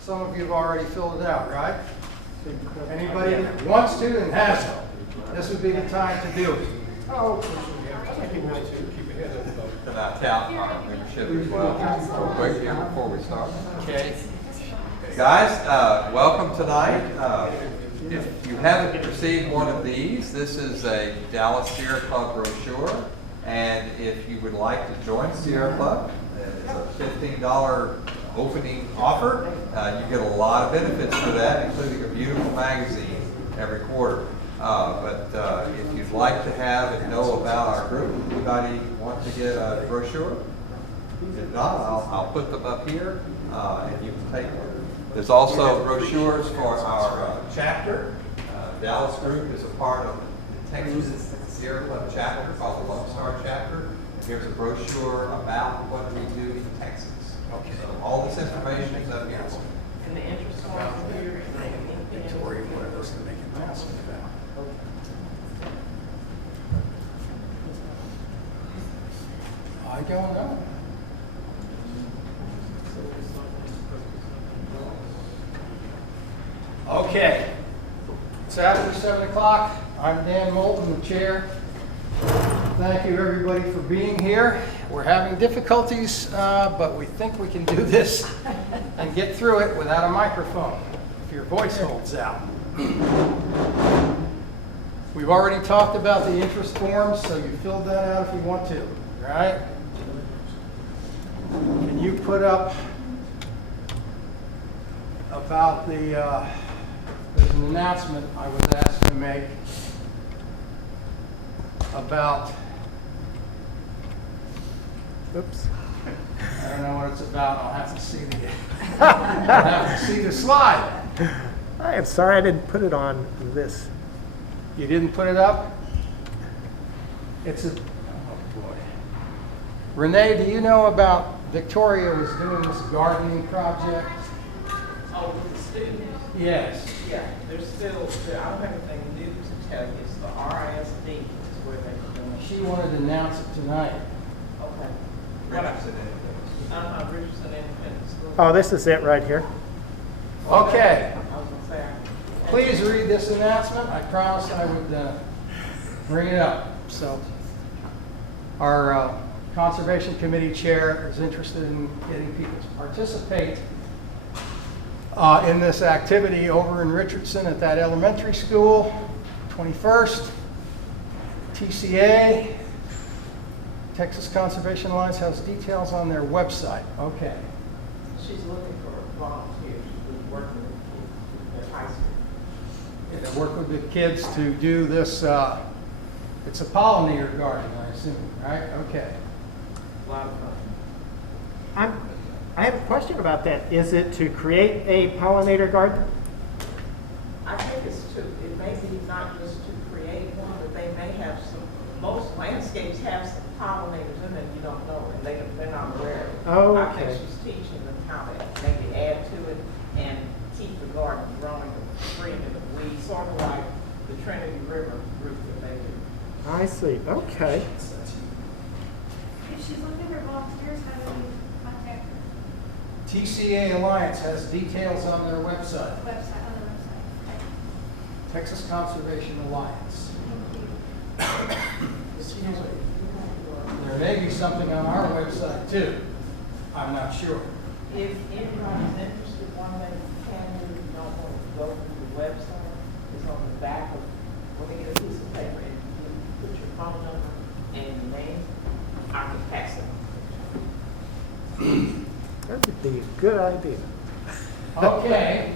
Some of you have already filled it out, right? Anybody that wants to and has to, this would be the time to do it. Can I tout our membership as well, real quick here before we start? Okay. Guys, welcome tonight. If you haven't received one of these, this is a Dallas Sierra Club brochure. And if you would like to join Sierra Club, it's a $15 opening offer. You get a lot of benefits for that, including a beautiful magazine every quarter. But if you'd like to have and know about our group, anybody want to get a brochure? If not, I'll put them up here and you can take them. There's also brochures for our chapter. Dallas Group is a part of the Texas Sierra Club chapter called the Lone Star chapter. Here's a brochure about what we do in Texas. Okay. So all this information is up here. And the interest on here is Victoria wanted us to make an announcement about. I don't know. Okay. It's after 7 o'clock. I'm Dan Moulton, the chair. Thank you, everybody, for being here. We're having difficulties, but we think we can do this and get through it without a microphone, if your voice holds out. We've already talked about the interest forms, so you filled that out if you want to, right? Can you put up about the, there's an announcement I was asked to make about, Oops. I don't know what it's about. I'll have to see the, I'll have to see the slide. I am sorry I didn't put it on this. You didn't put it up? It's a, oh boy. Renee, do you know about Victoria was doing this gardening project? Oh, with the students? Yes. Yeah, there's still, I don't have anything new to tell you. It's the RISD is where they're doing. She wanted to announce it tonight. Okay. Richardson Independent. Richardson Independent School. Oh, this is it right here. Okay. I was gonna say. Please read this announcement. I promised I would bring it up. So, our Conservation Committee Chair is interested in getting people to participate in this activity over in Richardson at that elementary school, 21st. TCA, Texas Conservation Alliance, has details on their website. Okay. She's looking for volunteers to working with kids at high school. To work with the kids to do this, it's a pollinator garden, I assume, right? Okay. A lot of fun. I have a question about that. Is it to create a pollinator garden? I think it's to, it may be not just to create one, but they may have some, most landscapes have some pollinators in them you don't know, and they're not aware of it. Oh, I okay. think she's teaching them how to maybe add to it and keep the garden growing free of the weeds, sort of like the Trinity River group that they do. I see. Okay. If she's looking for volunteers, how do we contact her? TCA Alliance has details on their website, On the website. Texas Conservation Alliance. There may be something on our website too. I'm not sure. If anybody's interested, one thing you can do, if you don't want to go through the website, is on the back of, when they get a piece of paper, and you put your phone number and your name, I can pass it on. That would be a good idea. Okay.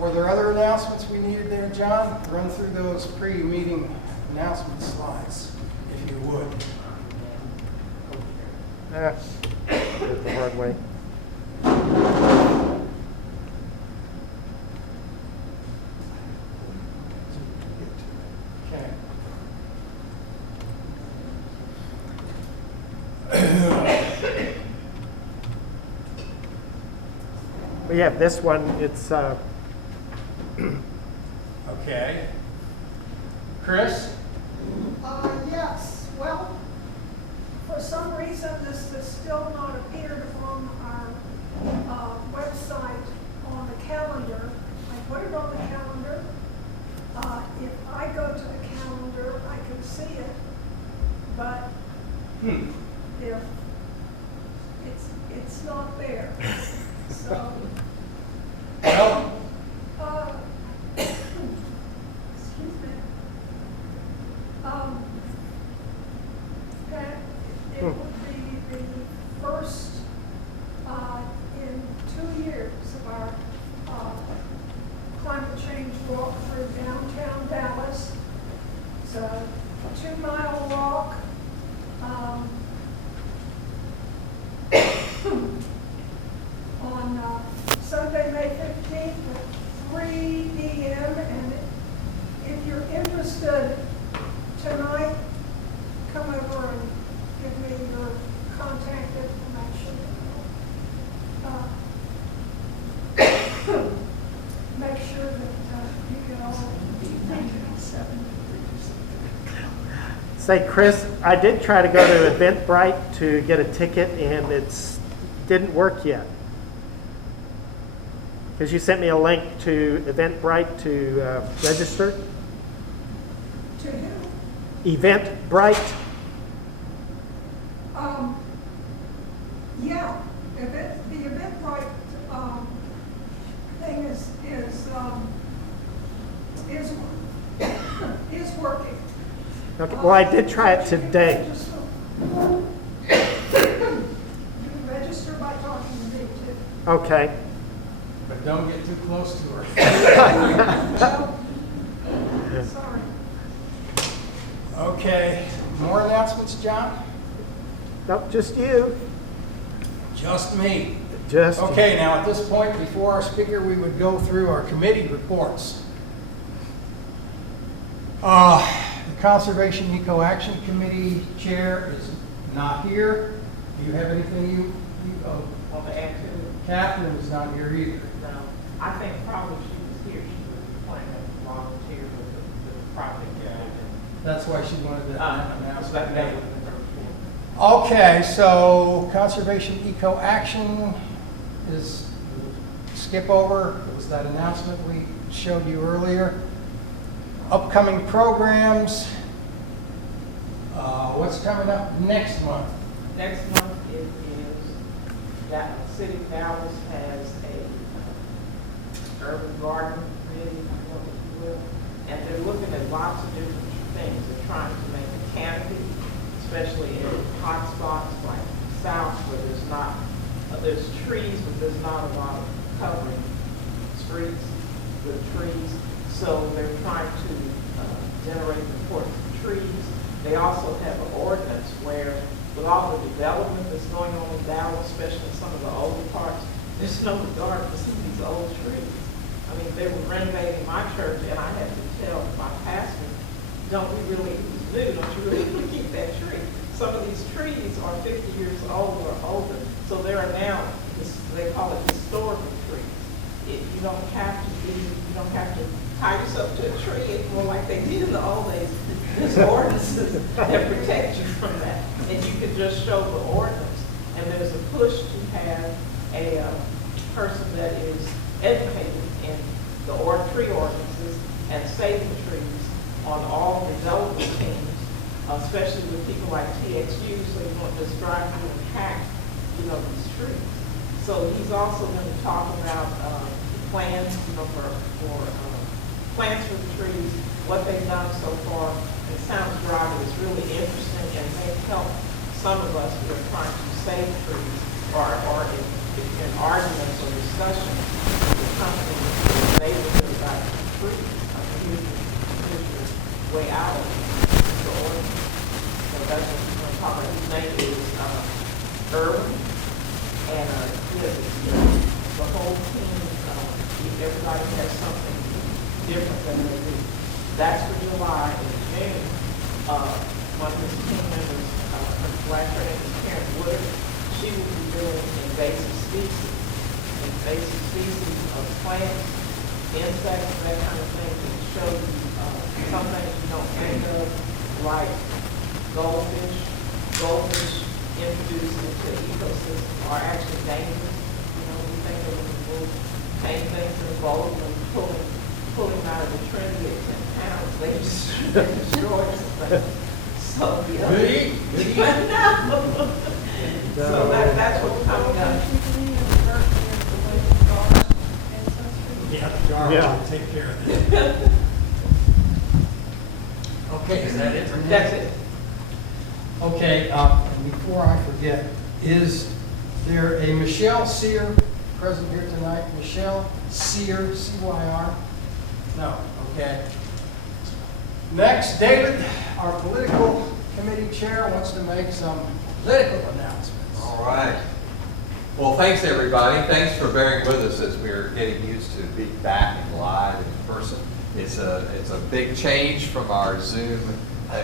Were there other announcements we needed there, John? Run through those pre-meeting announcement slides, if you would. Did it the hard way. Okay. We have this one. It's Okay. Chris? Yes, well, for some reason, this has still not appeared on our it on the calendar. If I go to the calendar, I can see it, but if it's not there. So, Well, excuse me. That it would be the first in 2 years of our climate change walk through downtown Dallas. It's a 2-mile walk. On Sunday, May 15th at 3 p.m. And if you're interested tonight, come over and give me your contact information. Make sure that you get all of 7. Say, Chris, I did try to go to Eventbrite to get a ticket, and it's didn't work yet. Because you sent me a link to Eventbrite to register. To who? Eventbrite. Yeah, the Eventbrite thing is working. Okay. Well, I did try it today. You can register by talking to me too. Okay. but don't get too close to her. Sorry. Okay, more announcements, John? Nope, just you. Just me. Just Okay, now at this point, before our speaker, we would go through our committee reports. The Conservation Eco Action Committee Chair is not here. Do you have anything On the activity, Catherine is not here either. no, I think probably she was here, she was planning to volunteer with the project. That's why she wanted to announce That that would name. have been her report. Okay, so Conservation Eco Action is, skip over, it was that announcement we showed you earlier. Upcoming programs, what's coming up next month? Next month, it is that City of Dallas has a urban garden committee, if you will, and they're looking at lots of different things. They're trying to make a canopy, especially in hot spots like south where there's trees, but there's not a lot of covering streets with trees. So they're trying to generate the importance of trees. They also have an ordinance where, with all the development that's going on in Dallas, especially some of the older parts, there's no regard for some of these old trees. I mean, they were renovating my church, and I had to tell my pastor, don't we really, don't you really want to keep that tree? Some of these trees are 50 years old or older, so there are now, they call it historical trees. You don't have to tie yourself to a tree anymore like they did in the old days. There's ordinances that protect you from that, and you can just show the ordinance. And there's a push to have a person that is educated in the tree ordinances and saving trees on all development teams, especially with people like TXU, so you don't just drive through and hack, these trees. So he's also going to talk about plans, for plants for the trees, what they've done so far. It sounds dry, but it's really interesting and may help some of us who are trying to save trees or in arguments or discussions with the company in the neighborhood about trees. I mean, here's your way out of the ordinance. So that's what we're going to talk about. His name is Irwin. And the whole team, everybody has something different than they do. That's for July. And June, one of his team members, her black friend is Karen Woodard. She will be doing invasive species of plants, insects, that kind of thing, to show you some things you don't think of, like goldfish. Goldfish introduced into the ecosystem are actually dangerous. We think of them as little tame things in the bowl and pulling came out of the Trinity at 10 pounds, they destroyed it. So, yeah. So that's what's coming up. Yeah, the jar Yeah. will take care of it. Okay, is that it? That's it. Okay, and before I forget, is there a Michelle Sear present here tonight? Michelle Sear, C-Y-R? No, okay. Next, David, our political committee chair, wants to make some political announcements. All right. Well, thanks, everybody. Thanks for bearing with us as we're getting used to being back and live and in person. It's a big change from our Zoom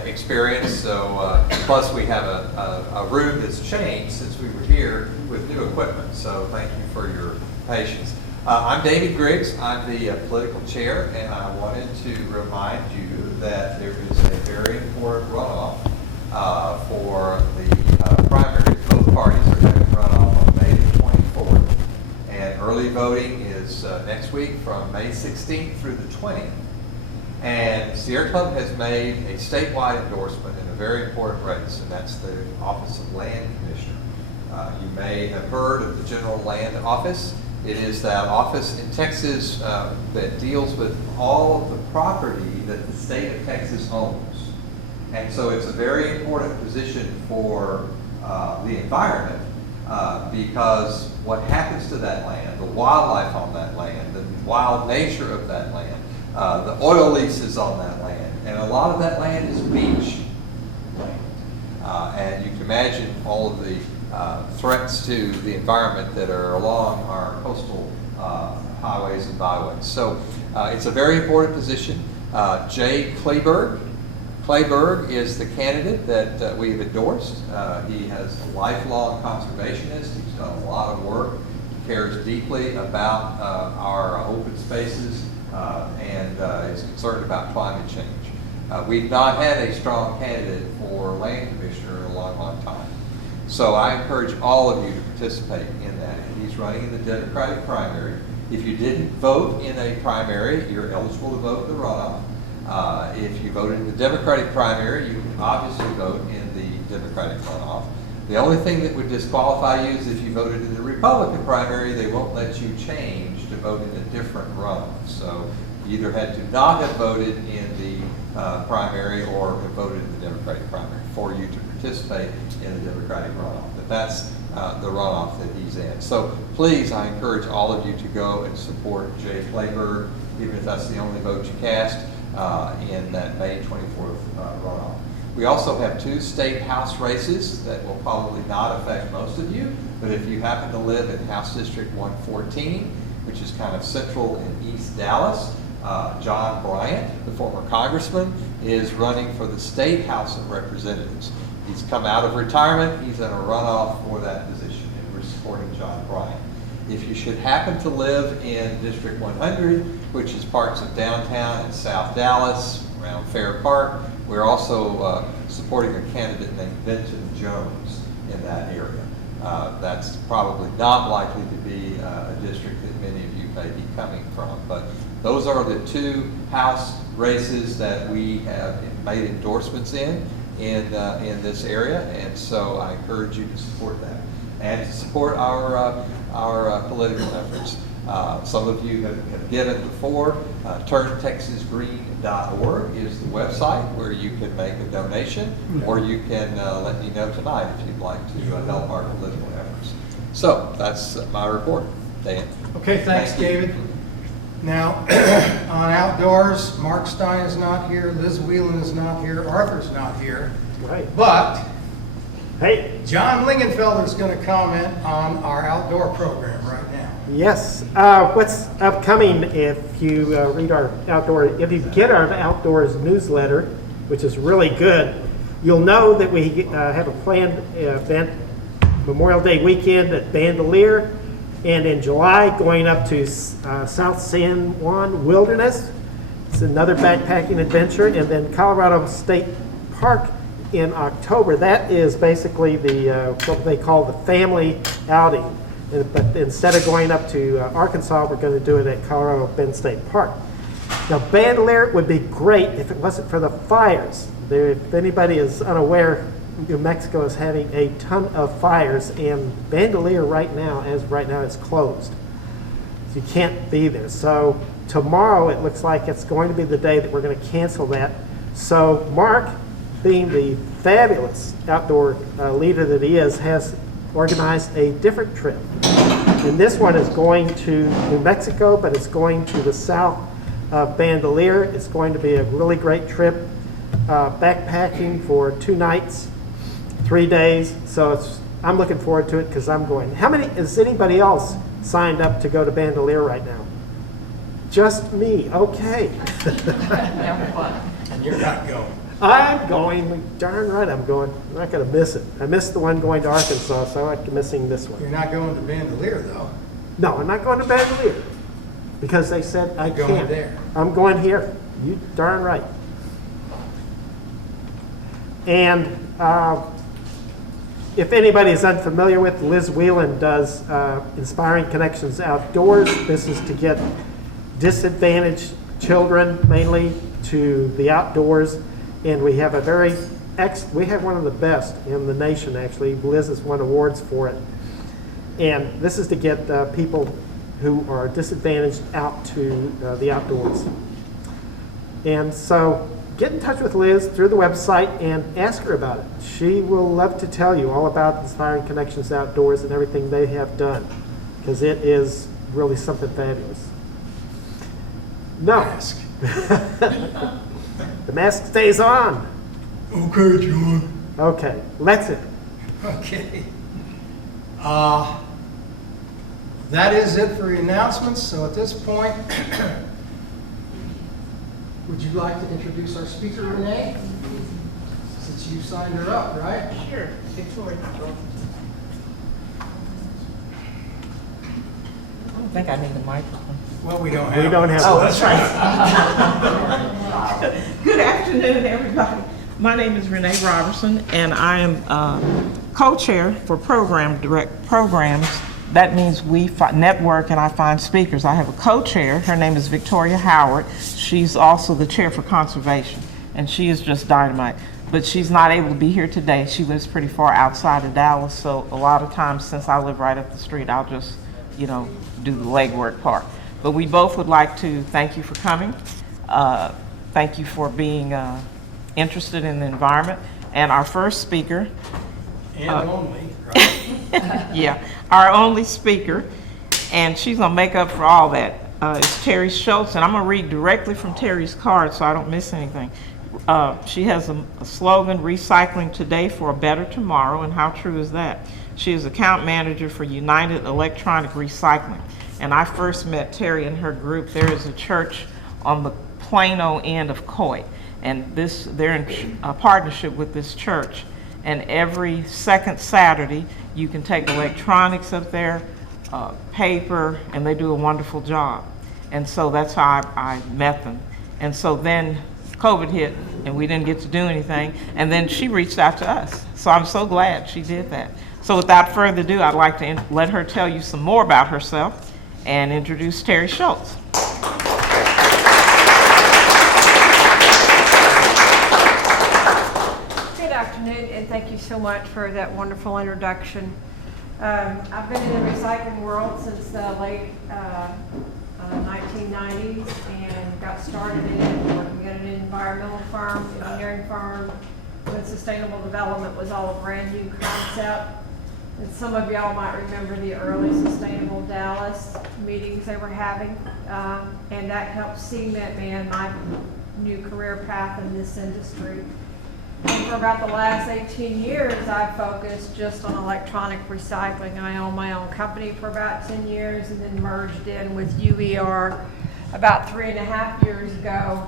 experience. So, plus we have a room that's changed since we were here with new equipment. So thank you for your patience. I'm David Griggs. I'm the political chair, and I wanted to remind you that there is a very important runoff for the primaries. Both parties are going to run off on May the 24th, and early voting is next week from May 16th through the 20th. And Sierra Club has made a statewide endorsement in a very important race, and that's the Office of Land Commissioner. You may have heard of the General Land Office. It is that office in Texas that deals with all of the property that the state of Texas owns. And so it's a very important position for the environment because what happens to that land, the wildlife on that land, the wild nature of that land, the oil leases on that land, and a lot of that land is beach land. And you can imagine all of the threats to the environment that are along our coastal highways and byways. So it's a very important position. Jay Clayburgh is the candidate that we've endorsed. He has a lifelong conservationist. He's done a lot of work. He cares deeply about our open spaces and is concerned about climate change. We've not had a strong candidate for land commissioner in a long, long time. So I encourage all of you to participate in that. He's running in the Democratic primary. If you didn't vote in a primary, you're eligible to vote in the runoff. If you voted in the Democratic primary, you can obviously vote in the Democratic runoff. The only thing that would disqualify you is if you voted in the Republican primary. They won't let you change to vote in a different runoff. So you either had to not have voted in the primary or have voted in the Democratic primary for you to participate in the Democratic runoff. But that's the runoff that he's in. So please, I encourage all of you to go and support Jay Clayburgh, even if that's the only vote you cast in that May 24th runoff. We also have 2 state house races that will probably not affect most of you, but if you happen to live in House District 114, which is kind of central in East Dallas, John Bryant, the former congressman, is running for the State House of Representatives. He's come out of retirement. He's in a runoff for that position, and we're supporting John Bryant. If you should happen to live in District 100, which is parts of downtown and South Dallas, around Fair Park, we're also supporting a candidate named Benton Jones in that area. That's probably not likely to be a district that many of you may be coming from, but those are the 2 House races that we have made endorsements in this area, and so I encourage you to support that and to support our political efforts. Some of you have given before. TurnTexasGreen.org is the website where you can make a donation, or you can let me know tonight if you'd like to help our political efforts. So that's my report. Dan. Okay, thanks, Thank you. David. Now, on outdoors, Mark Stein is not here, Liz Whelan is not here, Arthur's not here, Right. but Hey, John Lingenfelder is going to comment on our outdoor program right now. yes. What's upcoming? If you if you get our outdoors newsletter, which is really good, you'll know that we have a planned event Memorial Day weekend at Bandelier, and in July going up to South San Juan Wilderness. It's another backpacking adventure, and then Colorado State Park in October. That is basically the what they call the family outing. But instead of going up to Arkansas, we're going to do it at Colorado Bend State Park. Now, Bandelier would be great if it wasn't for the fires. If anybody is unaware, New Mexico is having a ton of fires, and Bandelier right now, is closed. So you can't be there. So tomorrow, it looks like it's going to be the day that we're going to cancel that. So Mark, being the fabulous outdoor leader that he is, has organized a different trip. And this one is going to New Mexico, but it's going to the south of Bandelier. It's going to be a really great trip, backpacking for 2 nights, 3 days. So I'm looking forward to it because I'm going. Is anybody else signed up to go to Bandelier right now? Just me, okay. Have fun. And you're not going. I'm going, darn right I'm going. I'm not going to miss it. I missed the one going to Arkansas, so I like missing this one. You're not going to Bandelier, though. No, I'm not going to Bandelier because they said I You're can't. going there. I'm going here. You darn right. And if anybody is unfamiliar with, Liz Whelan does Inspiring Connections Outdoors. This is to get disadvantaged children mainly to the outdoors. And we have we have one of the best in the nation, actually. Liz has won awards for it. And this is to get people who are disadvantaged out to the outdoors. And so get in touch with Liz through the website and ask her about it. She will love to tell you all about Inspiring Connections Outdoors and everything they have done, because it is really something fabulous. No. Ask. The mask stays on. Okay, John. Okay, that's it. Okay. That is it for your announcements. So at this point, would you like to introduce our speaker, Renee? Since you signed her up, right? Sure, Victoria. I don't think I need a microphone. Well, we don't have. We don't have. Oh, that's right. Good afternoon, everybody. My name is Renee Robertson, and I am co-chair for programs. That means we network and I find speakers. I have a co-chair. Her name is Victoria Howard. She's also the chair for conservation, and she is just dynamite. But she's not able to be here today. She lives pretty far outside of Dallas, so a lot of times, since I live right up the street, I'll just, do the legwork part. But we both would like to thank you for coming. Thank you for being interested in the environment. And our first speaker, And only, right? yeah, our only speaker, and she's gonna make up for all that, is Terry Schultz. And I'm gonna read directly from Terry's card so I don't miss anything. She has a slogan, recycling today for a better tomorrow, and how true is that? She is account manager for United Electronic Recycling. And I first met Terry and her group. There is a church on the Plano end of Coy, and they're in a partnership with this church. And every second Saturday, you can take electronics up there, paper, and they do a wonderful job. And so that's how I met them. And so then COVID hit, and we didn't get to do anything. And then she reached out to us. So I'm so glad she did that. So without further ado, I'd like to let her tell you some more about herself and introduce Terry Schultz. Good afternoon, and thank you so much for that wonderful introduction. I've been in the recycling world since the late 1990s and got started in it, working at an environmental firm, engineering firm, when sustainable development was all a brand new concept. And some of y'all might remember the early Sustainable Dallas meetings they were having, and that helped cement me in my new career path in this industry. And for about the last 18 years, I've focused just on electronic recycling. I owned my own company for about 10 years and then merged in with UER about 3.5 years ago.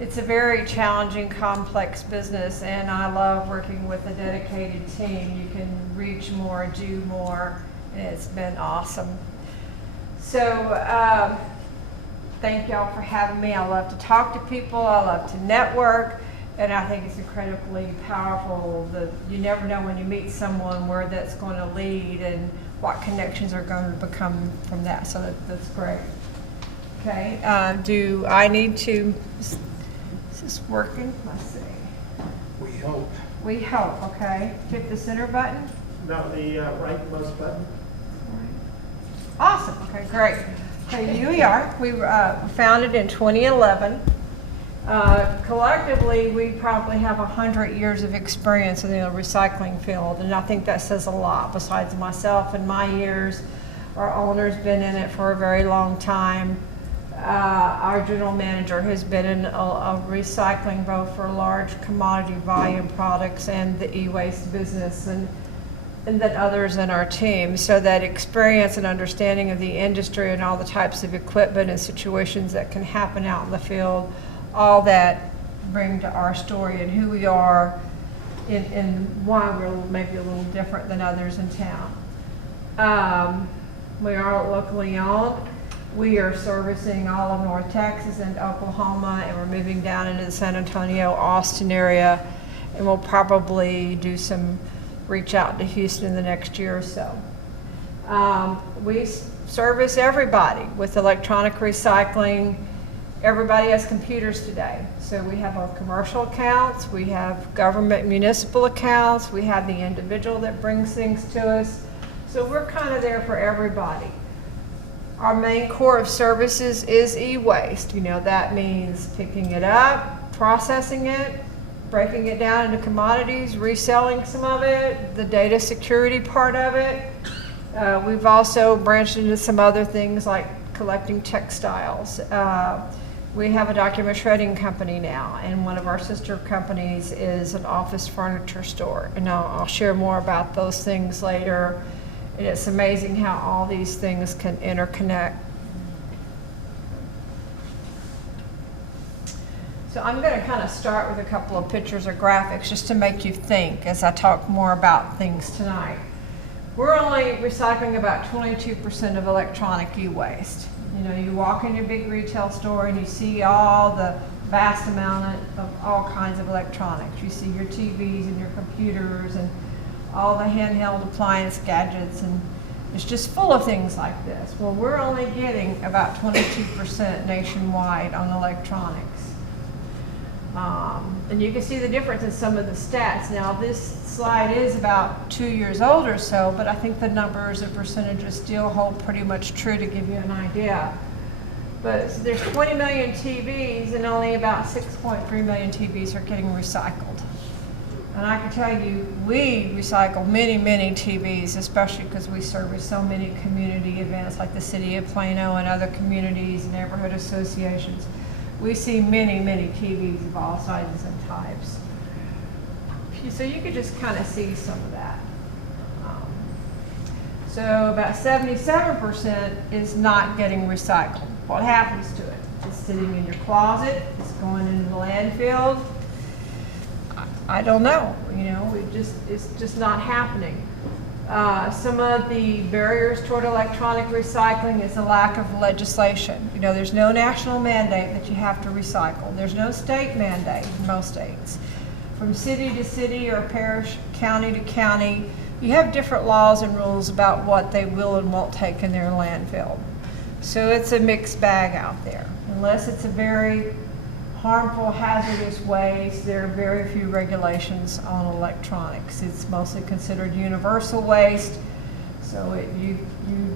It's a very challenging, complex business, and I love working with a dedicated team. You can reach more, do more, and it's been awesome. So thank y'all for having me. I love to talk to people. I love to network. And I think it's incredibly powerful. You never know when you meet someone where that's going to lead and what connections are going to become from that. So that's great. Okay, do I need to, is this working? Let's see. We hope. We hope, okay. Hit the center button. No, the rightmost button. Awesome, okay, great. Okay, here we are. We were founded in 2011. Collectively, we probably have 100 years of experience in the recycling field, and I think that says a lot. Besides myself and my years, our owner's been in it for a very long time. Our general manager has been in a recycling both for large commodity volume products and the e-waste business, and then others in our team. So that experience and understanding of the industry and all the types of equipment and situations that can happen out in the field, all that bring to our story and who we are and why we're maybe a little different than others in town. We are locally owned. We are servicing all of North Texas and Oklahoma, and we're moving down into the San Antonio, Austin area, and we'll probably do some reach out to Houston in the next year or so. We service everybody with electronic recycling. Everybody has computers today. So we have our commercial accounts, we have government municipal accounts, we have the individual that brings things to us. So we're kind of there for everybody. Our main core of services is e-waste. You know, that means picking it up, processing it, breaking it down into commodities, reselling some of it, the data security part of it. We've also branched into some other things like collecting textiles. We have a document shredding company now, and one of our sister companies is an office furniture store. And I'll share more about those things later. And it's amazing how all these things can interconnect. So I'm going to kind of start with a couple of pictures or graphics just to make you think as I talk more about things tonight. We're only recycling about 22% of electronic e-waste. You know, you walk in your big retail store and you see all the vast amount of all kinds of electronics. You see your TVs and your computers and all the handheld appliance gadgets, and it's just full of things like this. Well, we're only getting about 22% nationwide on electronics. And you can see the difference in some of the stats. Now, this slide is about 2 years old or so, but I think the numbers and percentages still hold pretty much true to give you an idea. But there's 20 million TVs, and only about 6.3 million TVs are getting recycled. And I can tell you, we recycle many, many TVs, especially because we service so many community events like the City of Plano and other communities, neighborhood associations. We see many, many TVs of all sizes and types. So you could just kind of see some of that. So about 77% is not getting recycled. What happens to it? It's sitting in your closet, it's going into the landfill. I don't know, you know, it's just not happening. Some of the barriers toward electronic recycling is the lack of legislation. You know, there's no national mandate that you have to recycle. There's no state mandate in most states. From city to city or parish, county to county, you have different laws and rules about what they will and won't take in their landfill. So it's a mixed bag out there. Unless it's a very harmful, hazardous waste, there are very few regulations on electronics. It's mostly considered universal waste. So you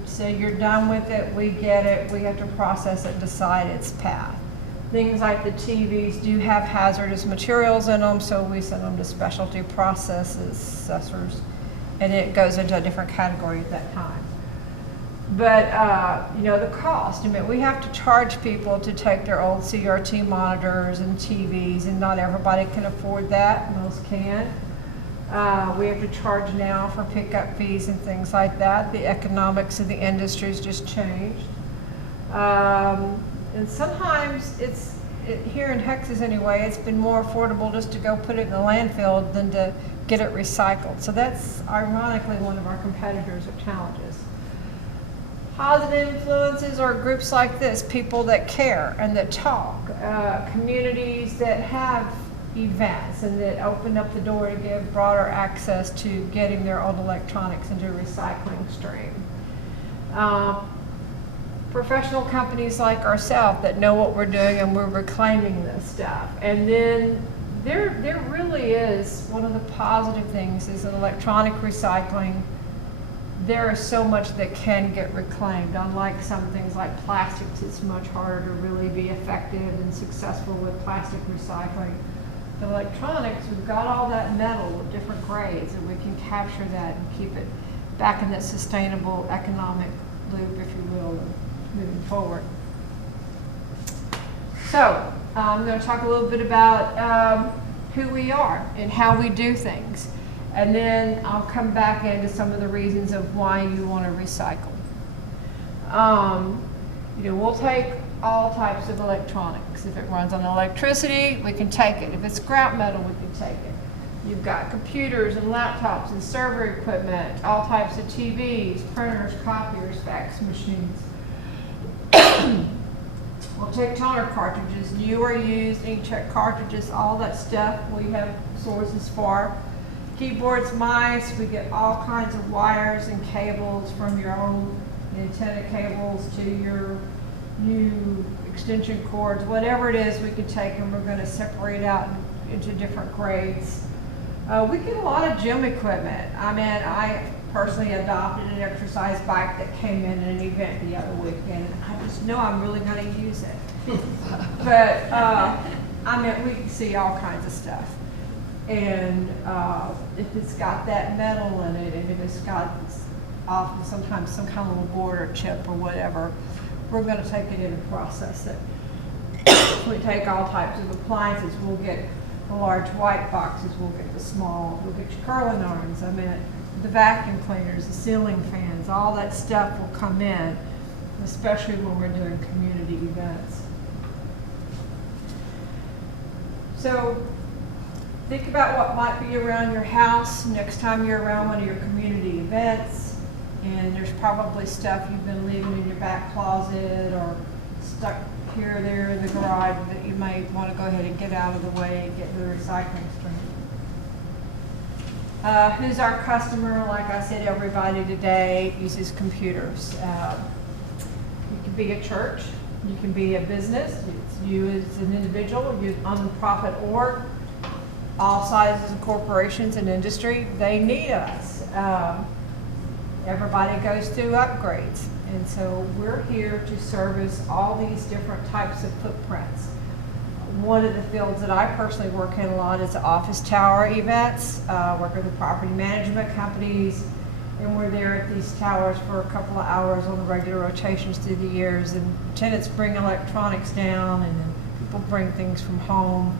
say you're done with it, we get it, we have to process it, decide its path. Things like the TVs do have hazardous materials in them, so we send them to specialty processors, and it goes into a different category at that time. But, you know, the cost, I mean, we have to charge people to take their old CRT monitors and TVs, and not everybody can afford that, most can. We have to charge now for pickup fees and things like that. The economics of the industry's just changed. And sometimes here in Texas anyway, it's been more affordable just to go put it in the landfill than to get it recycled. So that's ironically one of our competitors or challenges. Positive influences are groups like this, people that care and that talk, communities that have events and that open up the door to give broader access to getting their old electronics into a recycling stream. professional companies like ourselves that know what we're doing and we're reclaiming this stuff. And then there really is, one of the positive things is in electronic recycling, there is so much that can get reclaimed. Unlike some things like plastics, it's much harder to really be effective and successful with plastic recycling. The electronics, we've got all that metal of different grades, and we can capture that and keep it back in that sustainable economic loop, if you will, moving forward. So, I'm going to talk a little bit about who we are and how we do things. And then I'll come back into some of the reasons of why you want to recycle. We'll take all types of electronics. If it runs on electricity, we can take it. If it's scrap metal, we can take it. You've got computers and laptops and server equipment, all types of TVs, printers, copiers, fax machines. We'll take toner cartridges, new or used, inkjet cartridges, all that stuff we have sources for. Keyboards, mice, we get all kinds of wires and cables, from your own antenna cables to your new extension cords, whatever it is, we can take them. We're going to separate out into different grades. We get a lot of gym equipment. I mean, I personally adopted an exercise bike that came in an event the other weekend, and I just know I'm really going to use it. But we can see all kinds of stuff. And if it's got that metal in it, and if it's got often sometimes some kind of little board or chip or whatever, we're going to take it in and process it. We take all types of appliances. We'll get the large white boxes, we'll get the small, we'll get your curling irons, the vacuum cleaners, the ceiling fans, all that stuff will come in, especially when we're doing community events. So think about what might be around your house next time you're around one of your community events, and there's probably stuff you've been leaving in your back closet or stuck here or there in the garage that you may want to go ahead and get out of the way and get to the recycling stream. Who's our customer? Like I said, everybody today uses computers. You can be a church, you can be a business, it's you as an individual, you nonprofit org, all sizes of corporations and industry, they need us. Everybody goes through upgrades, and so we're here to service all these different types of footprints. One of the fields that I personally work in a lot is the office tower events. Work with the property management companies, and we're there at these towers for a couple of hours on the regular rotations through the years, and tenants bring electronics down, and then people bring things from home.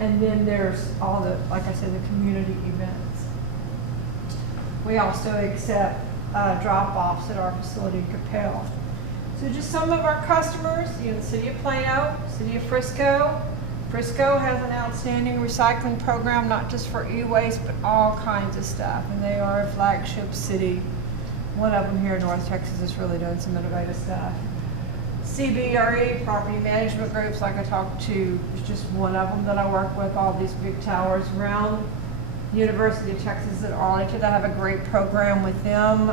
And then there's all the, like I said, the community events. We also accept drop-offs at our facility in Capel. So just some of our customers, the City of Plano, City of Frisco. Frisco has an outstanding recycling program, not just for e-waste, but all kinds of stuff. And they are a flagship city. One of them here in North Texas is really doing some innovative stuff. CBRE, property management groups, like I talked to, is just one of them that I work with, all these big towers around. University of Texas at Arlington, I have a great program with them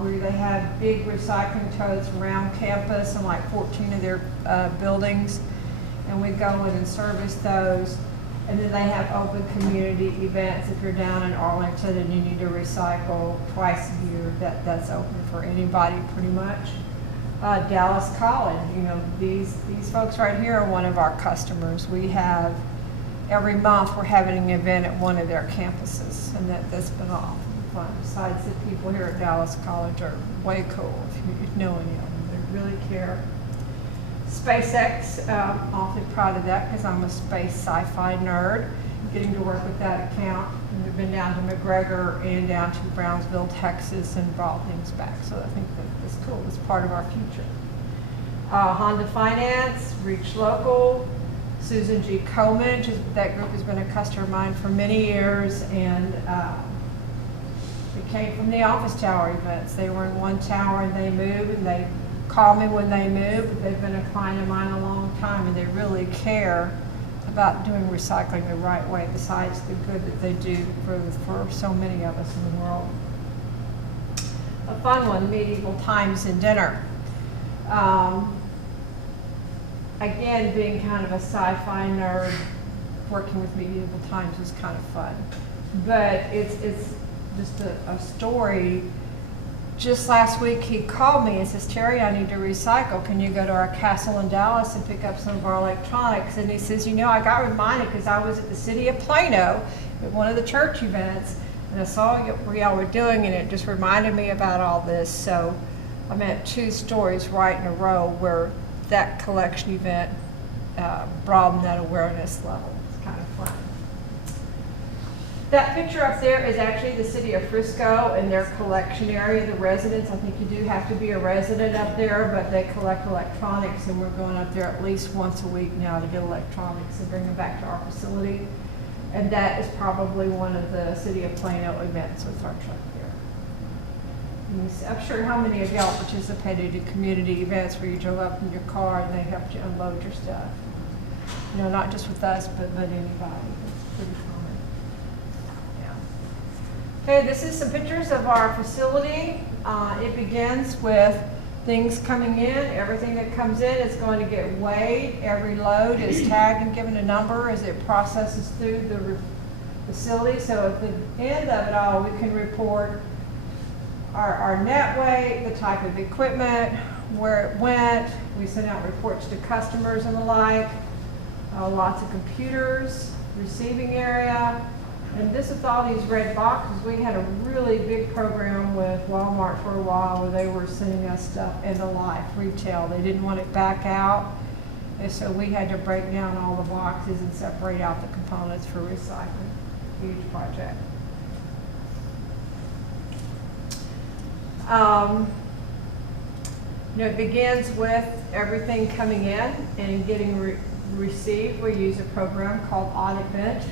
where they have big recycling totes around campus and like 14 of their buildings, and we go in and service those. And then they have open community events. If you're down in Arlington and you need to recycle twice a year, that's open for anybody pretty much. Dallas College, these folks right here are one of our customers. We have every month we're having an event at one of their campuses, and that's been awful fun. Besides, the people here at Dallas College are way cool, if you know any of them. They really care. SpaceX, I'm awfully proud of that because I'm a space sci-fi nerd, getting to work with that account. And we've been down to McGregor and down to Brownsville, Texas, and brought things back. So I think that's cool. It's part of our future. Honda Finance, Reach Local, Susan G. Komen, that group has been a customer of mine for many years, and it came from the office tower events. They were in one tower and they moved, and they call me when they move, but they've been a client of mine a long time, and they really care about doing recycling the right way, besides the good that they do for so many of us in the world. a fun one, Medieval Times and Dinner. Again, being kind of a sci-fi nerd, working with medieval times is kind of fun. But it's just a story. Just last week he called me and says, Terry, I need to recycle. Can you go to our castle in Dallas and pick up some of our electronics? And he says, you know, I got reminded because I was at the City of Plano at one of the church events, and I saw what y'all were doing, and it just reminded me about all this. So I'm at 2 stories right in a row where that collection event broadened that awareness level. It's kind of fun. That picture up there is actually the city of Frisco and their collection area, the residents. I think you do have to be a resident up there, but they collect electronics, and we're going up there at least once a week now to get electronics and bring them back to our facility. And that is probably one of the City of Plano events with our truck there. I'm sure how many of y'all participated in community events where you drove up in your car and they helped you unload your stuff. You know, not just with us, but anybody. It's pretty common. Yeah. Okay, this is some pictures of our facility. It begins with things coming in. Everything that comes in is going to get weighed. Every load is tagged and given a number as it processes through the facility. So at the end of it all, we can report our net weight, the type of equipment, where it went. We send out reports to customers and the like. Lots of computers, receiving area. And this with all these red boxes, we had a really big program with Walmart for a while where they were sending us stuff end of life, retail. They didn't want it back out. And so we had to break down all the boxes and separate out the components for recycling. Huge project. You know, it begins with everything coming in and getting received. We use a program called Audit Bench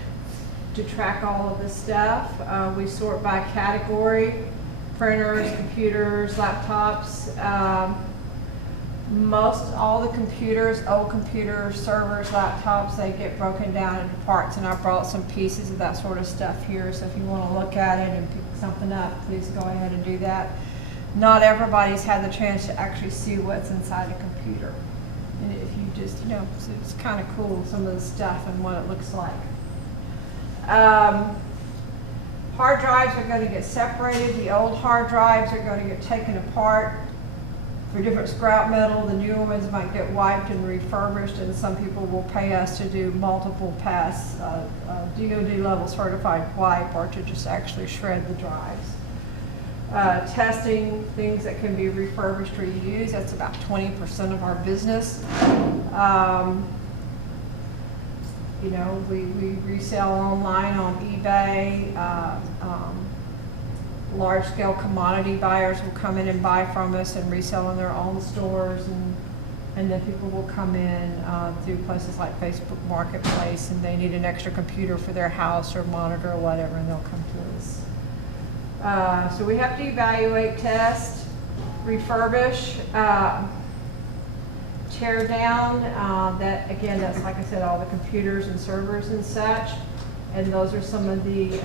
to track all of this stuff. We sort by category: printers, computers, laptops. Most all the computers, old computers, servers, laptops, they get broken down into parts, and I brought some pieces of that sort of stuff here. So if you want to look at it and pick something up, please go ahead and do that. Not everybody's had the chance to actually see what's inside a computer. And if you just, you know, so it's kind of cool, some of the stuff and what it looks like. Hard drives are going to get separated. The old hard drives are going to get taken apart for different scrap metal. The newer ones might get wiped and refurbished, and some people will pay us to do multiple pass DoD level certified wipe, or to just actually shred the drives. Testing things that can be refurbished or reused, that's about 20% of our business. You know, we resell online on eBay. Large-scale commodity buyers will come in and buy from us and resell in their own stores, and then people will come in through places like Facebook Marketplace, and they need an extra computer for their house or monitor or whatever, and they'll come to us. So we have to evaluate, test, refurbish, tear down. That again, that's like I said, all the computers and servers and such. And those are some of the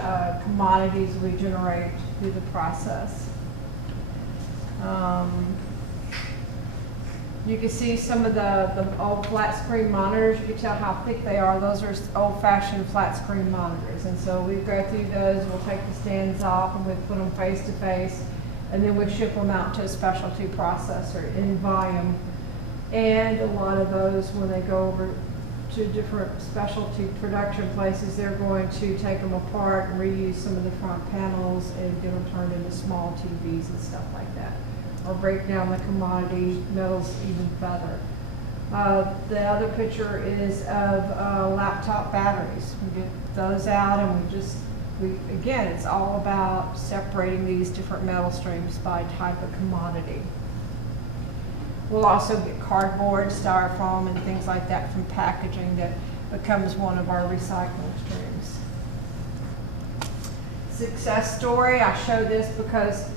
commodities we generate through the process. You can see some of the old flat screen monitors. You can tell how thick they are. Those are old-fashioned flat screen monitors. And so we go through those, we'll take the stands off, and we put them face to face, and then we ship them out to a specialty processor in volume. And a lot of those, when they go over to different specialty production places, they're going to take them apart and reuse some of the front panels and get them turned into small TVs and stuff like that, or break down the commodity metals even further. The other picture is of laptop batteries. We get those out, and again, it's all about separating these different metal streams by type of commodity. We'll also get cardboard, styrofoam, and things like that from packaging that becomes one of our recycling streams. Success story, I show this because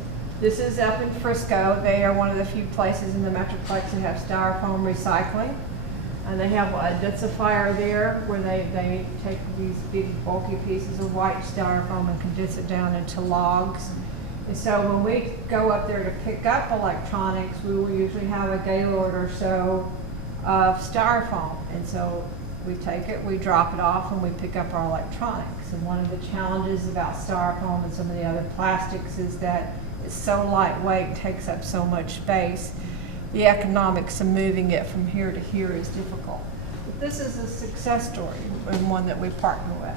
this is up in Frisco. They are one of the few places in the Metroplex that have styrofoam recycling. And they have a densifier there where they take these big bulky pieces of white styrofoam and condense it down into logs. And so when we go up there to pick up electronics, we will usually have a gaylord or so of styrofoam. And so we take it, we drop it off, and we pick up our electronics. And one of the challenges about styrofoam and some of the other plastics is that it's so lightweight, takes up so much space. The economics of moving it from here to here is difficult. But this is a success story and one that we partner with.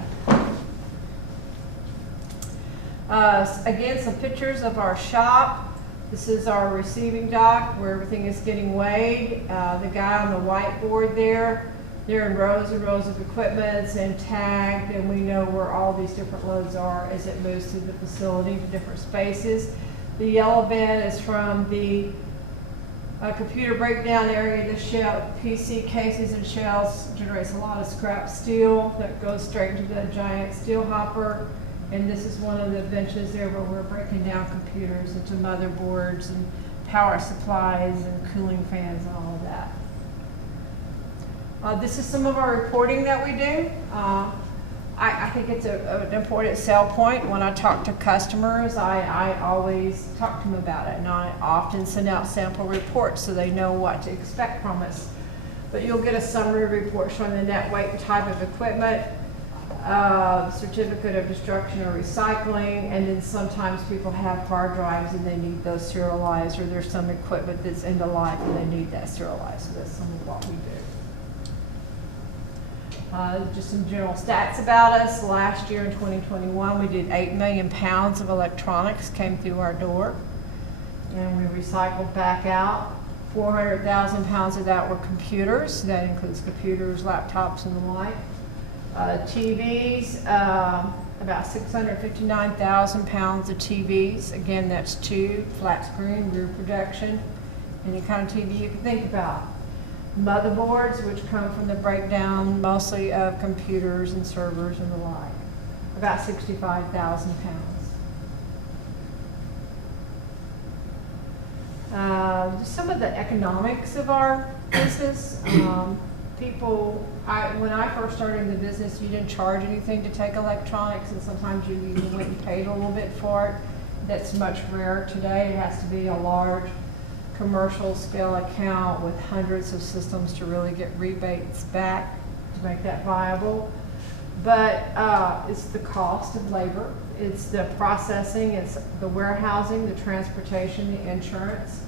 Again, some pictures of our shop. This is our receiving dock where everything is getting weighed. The guy on the whiteboard there, they're in rows and rows of equipment and tagged, and we know where all these different loads are as it moves through the facility to different spaces. The yellow bin is from the computer breakdown area. The shell, PC cases and shells generates a lot of scrap steel that goes straight into the giant steel hopper. And this is one of the benches there where we're breaking down computers into motherboards and power supplies and cooling fans and all of that. This is some of our reporting that we do. I think it's an important sell point. When I talk to customers, I always talk to them about it, and I often send out sample reports so they know what to expect from us. But you'll get a summary report showing the net weight and type of equipment, certificate of destruction or recycling, and then sometimes people have hard drives and they need those serialized, or there's some equipment that's end of life and they need that serialized. So that's some of what we do. Just some general stats about us. Last year in 2021, we did 8 million pounds of electronics came through our door, and we recycled back out. 400,000 pounds of that were computers. That includes computers, laptops, and the like. TVs, about 659,000 pounds of TVs. Again, that's tube, flat screen, rear projection, any kind of TV you can think about. Motherboards, which come from the breakdown mostly of computers and servers and the like, about 65,000 pounds. Just some of the economics of our business. When I first started in the business, you didn't charge anything to take electronics, and sometimes you even went and paid a little bit for it. That's much rarer today. It has to be a large commercial scale account with hundreds of systems to really get rebates back to make that viable. But it's the cost of labor, it's the processing, it's the warehousing, the transportation, the insurance.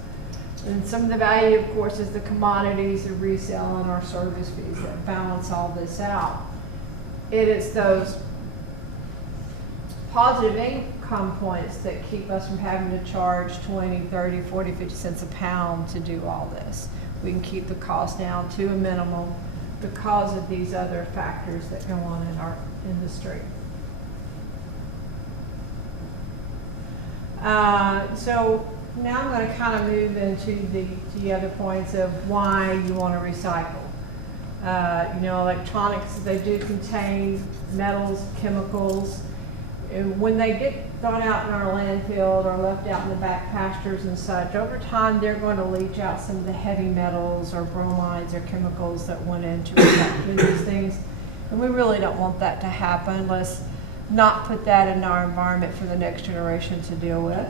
And some of the value, of course, is the commodities, the resale, and our service fees that balance all this out. It is those positive income points that keep us from having to charge 20, 30, 40, 50 cents a pound to do all this. We can keep the cost down to a minimum because of these other factors that go on in our industry. So now I'm going to kind of move into the other points of why you want to recycle. Electronics, they do contain metals, chemicals. And when they get thrown out in our landfill or left out in the back pastures and such, over time they're going to leach out some of the heavy metals or bromides or chemicals that went into these things. And we really don't want that to happen. Let's not put that in our environment for the next generation to deal with.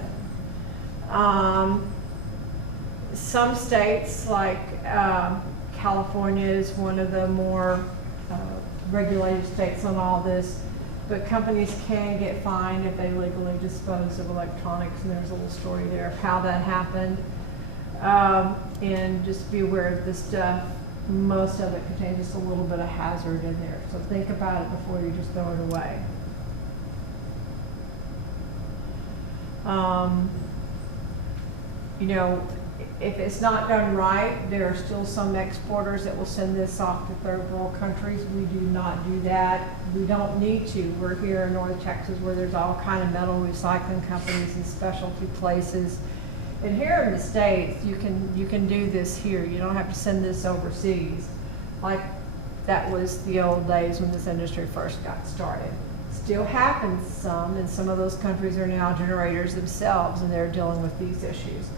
Some states, like California is one of the more regulated states on all this, but companies can get fined if they legally dispose of electronics, and there's a little story there of how that happened. And just be aware of this stuff. Most of it contains just a little bit of hazard in there, so think about it before you just throw it away. If it's not done right, there are still some exporters that will send this off to third world countries. We do not do that. We don't need to. We're here in North Texas where there's all kind of metal recycling companies and specialty places. And here in the States, you can do this here. You don't have to send this overseas. Like that was the old days when this industry first got started. Still happens some, and some of those countries are now generators themselves, and they're dealing with these issues.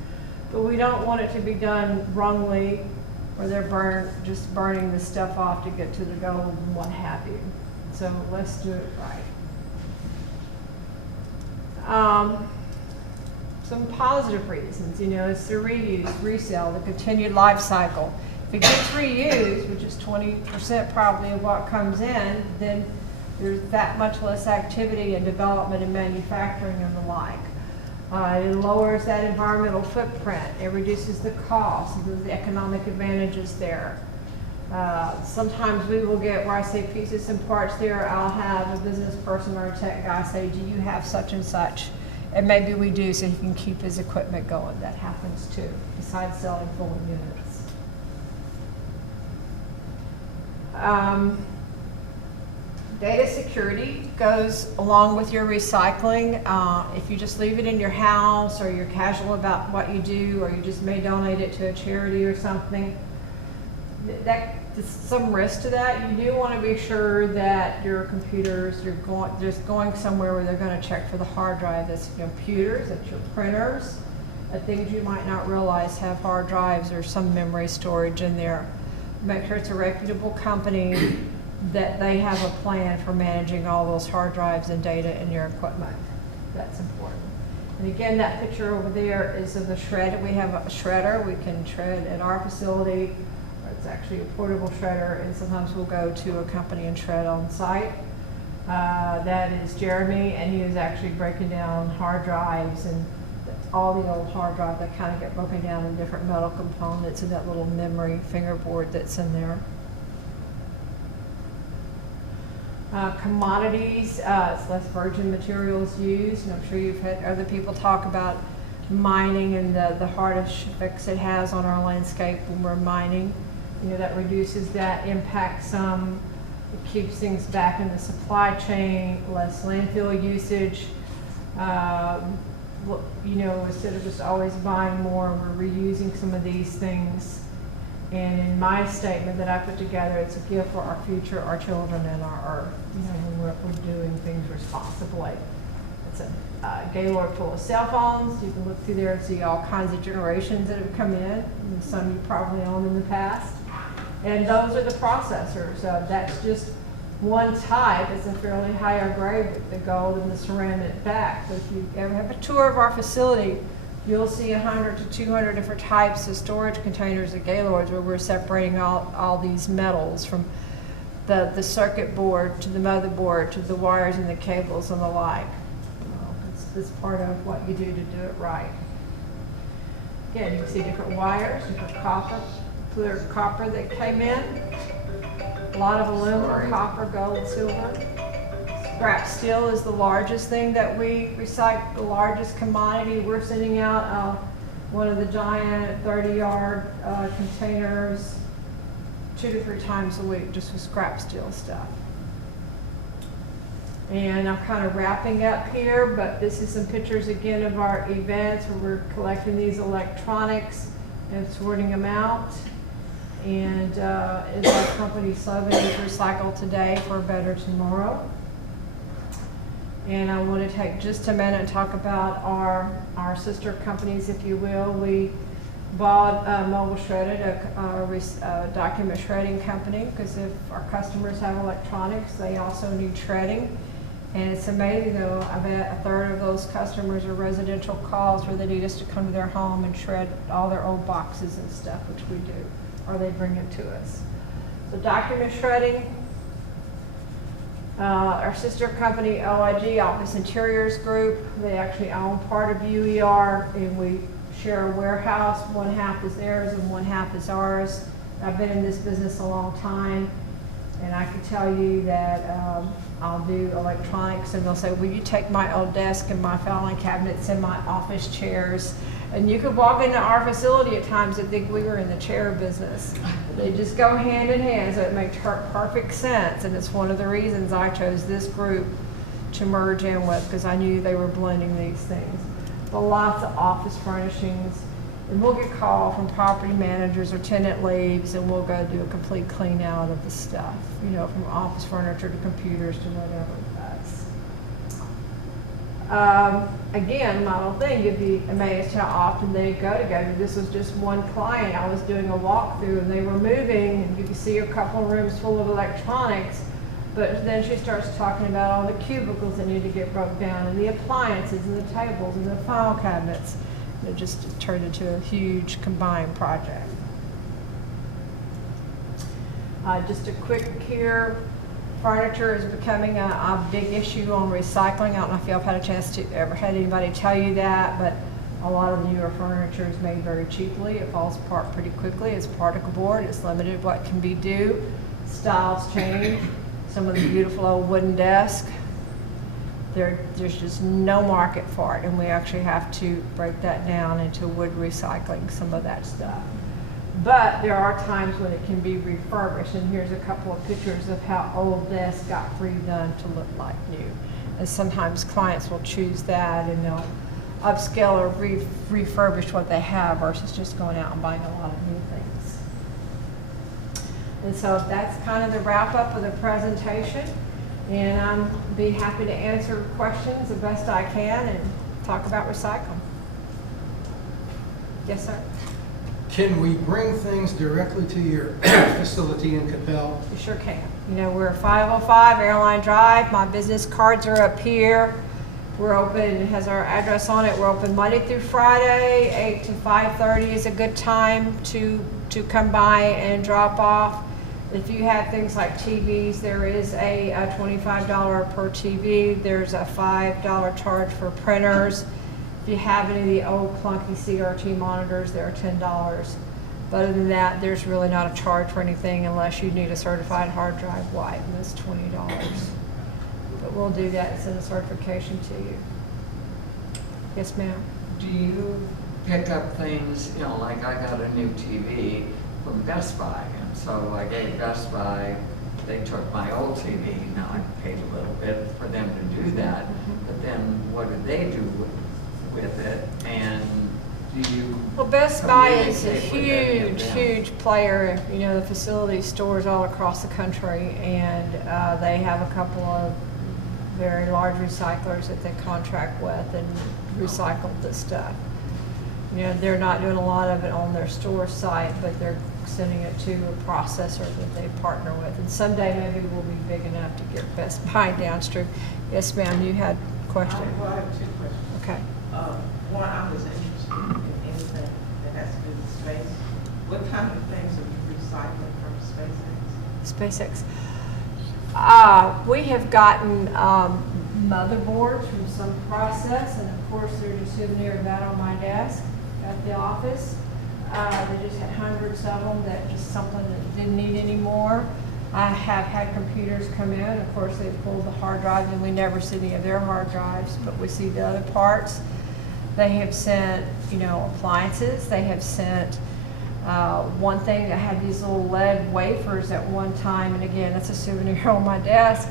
But we don't want it to be done wrongly, or they're just burning this stuff off to get to the gold and what have you. So let's do it right. some positive reasons, it's the reuse, resale, the continued life cycle. If it gets reused, which is 20% probably of what comes in, then there's that much less activity and development and manufacturing and the like. It lowers that environmental footprint. It reduces the cost. There's the economic advantages there. Sometimes we will get, where I say pieces and parts there, I'll have a business person or a tech guy say, do you have such and such? And maybe we do, so he can keep his equipment going. That happens too, besides selling full units. Data security goes along with your recycling. If you just leave it in your house, or you're casual about what you do, or you just may donate it to a charity or something, there's some risk to that. You do want to be sure that your computers, just going somewhere where they're going to check for the hard drive. That's computers, that's your printers, things you might not realize have hard drives or some memory storage in there. Make sure it's a reputable company, that they have a plan for managing all those hard drives and data in your equipment. That's important. And again, that picture over there is of the shred. We have a shredder. We can shred at our facility. It's actually a portable shredder, and sometimes we'll go to a company and shred on site. That is Jeremy, and he is actually breaking down hard drives, and all the old hard drives that kind of get broken down in different metal components and that little memory fingerboard that's in there. Commodities, it's less virgin materials used, and I'm sure you've had other people talk about mining and the hard effects it has on our landscape when we're mining. That reduces that impact some. It keeps things back in the supply chain, less landfill usage. Instead of just always buying more, we're reusing some of these things. And in my statement that I put together, it's a gift for our future, our children, and our earth, when we're doing things responsibly. It's a Gaylord full of cell phones. You can look through there and see all kinds of generations that have come in, and some you probably owned in the past. And those are the processors. That's just one type. It's a fairly higher grade with the gold and the ceramic back. So if you ever have a tour of our facility, you'll see 100 to 200 different types of storage containers at Gaylord's, where we're separating all these metals, from the circuit board to the motherboard to the wires and the cables and the like. It's part of what you do to do it right. Again, you can see different wires, different copper, clear copper that came in, a lot of aluminum, copper, gold, silver. Scrap steel is the largest thing that we recycle, the largest commodity. We're sending out one of the giant 30-yard containers 2 to 3 times a week just with scrap steel stuff. And I'm kind of wrapping up here, but this is some pictures again of our events where we're collecting these electronics and sorting them out. And is our company slogan is recycle today for a better tomorrow. And I want to take just a minute and talk about our sister companies, if you will. We bought Mobile Shredded, a document shredding company, because if our customers have electronics, they also need shredding. And it's amazing though, I bet a third of those customers are residential calls where they need us to come to their home and shred all their old boxes and stuff, which we do, or they bring it to us. So document shredding. Our sister company, OIG, Office Interiors Group, they actually own part of UER, and we share a warehouse. One half is theirs and one half is ours. I've been in this business a long time, and I can tell you that I'll do electronics, and they'll say, will you take my old desk and my filing cabinets and my office chairs? And you could walk into our facility at times and think we were in the chair business. They just go hand in hand, so it makes perfect sense. And it's one of the reasons I chose this group to merge in with, because I knew they were blending these things. But lots of office furnishings. And we'll get called from property managers or tenant leaves, and we'll go do a complete clean out of the stuff, from office furniture to computers to whatever that's. Again, model thing, you'd be amazed how often they go together. This was just one client. I was doing a walkthrough and they were moving, and you could see a couple of rooms full of electronics, But then she starts talking about all the cubicles that need to get broke down, and the appliances, and the tables, and the file cabinets. And it just turned into a huge combined project. Just a quick here, furniture is becoming a big issue on recycling. I don't know if y'all have had a chance to ever had anybody tell you that, but a lot of the newer furniture is made very cheaply. It falls apart pretty quickly. It's particle board. It's limited what can be do. Styles change. Some of the beautiful old wooden desks, there's just no market for it, and we actually have to break that down into wood recycling, some of that stuff. But there are times when it can be refurbished, and here's a couple of pictures of how old desks got redone to look like new. And sometimes clients will choose that, and they'll upscale or refurbish what they have versus just going out and buying a lot of new things. And so that's kind of the wrap up of the presentation, and I'll be happy to answer questions the best I can and talk about recycling. Yes, sir. Can we bring things directly to your facility in Capel? You sure can. You know, we're 505 Airline Drive. My business cards are up here. We're open, it has our address on it. We're open Monday through Friday, 8 to 5:30 is a good time to come by and drop off. If you have things like TVs, there is a $25 per TV. There's a $5 charge for printers. If you have any of the old clunky CRT monitors, they're $10. But other than that, there's really not a charge for anything unless you need a certified hard drive wipe, and that's $20. But we'll do that and send a certification to you. Yes, ma'am. Do you pick up things, you know, like I got a new TV from Best Buy, and so I gave Best Buy, they took my old TV, now I paid a little bit for them to do that, but then what do they do with it, and do you? Well, Best Buy is a communicate with any of huge, them? huge player. You know, the facility stores all across the country, and they have a couple of very large recyclers that they contract with and recycle the stuff. You know, they're not doing a lot of it on their store site, but they're sending it to a processor that they partner with. And someday maybe we'll be big enough to get Best Buy downstream. Yes, ma'am, you had a question? Well, I have two questions. Okay. One, I was interested in anything that has to do with space. What kind of things are you recycling from SpaceX? SpaceX. We have gotten motherboards from some process, and of course there's a souvenir of that on my desk at the office. They just had hundreds of them that just something that didn't need anymore. I have had computers come in. Of course, they pulled the hard drives, and we never see any of their hard drives, but we see the other parts. They have sent, you know, appliances. They have sent one thing that had these little lead wafers at one time, and again, that's a souvenir on my desk.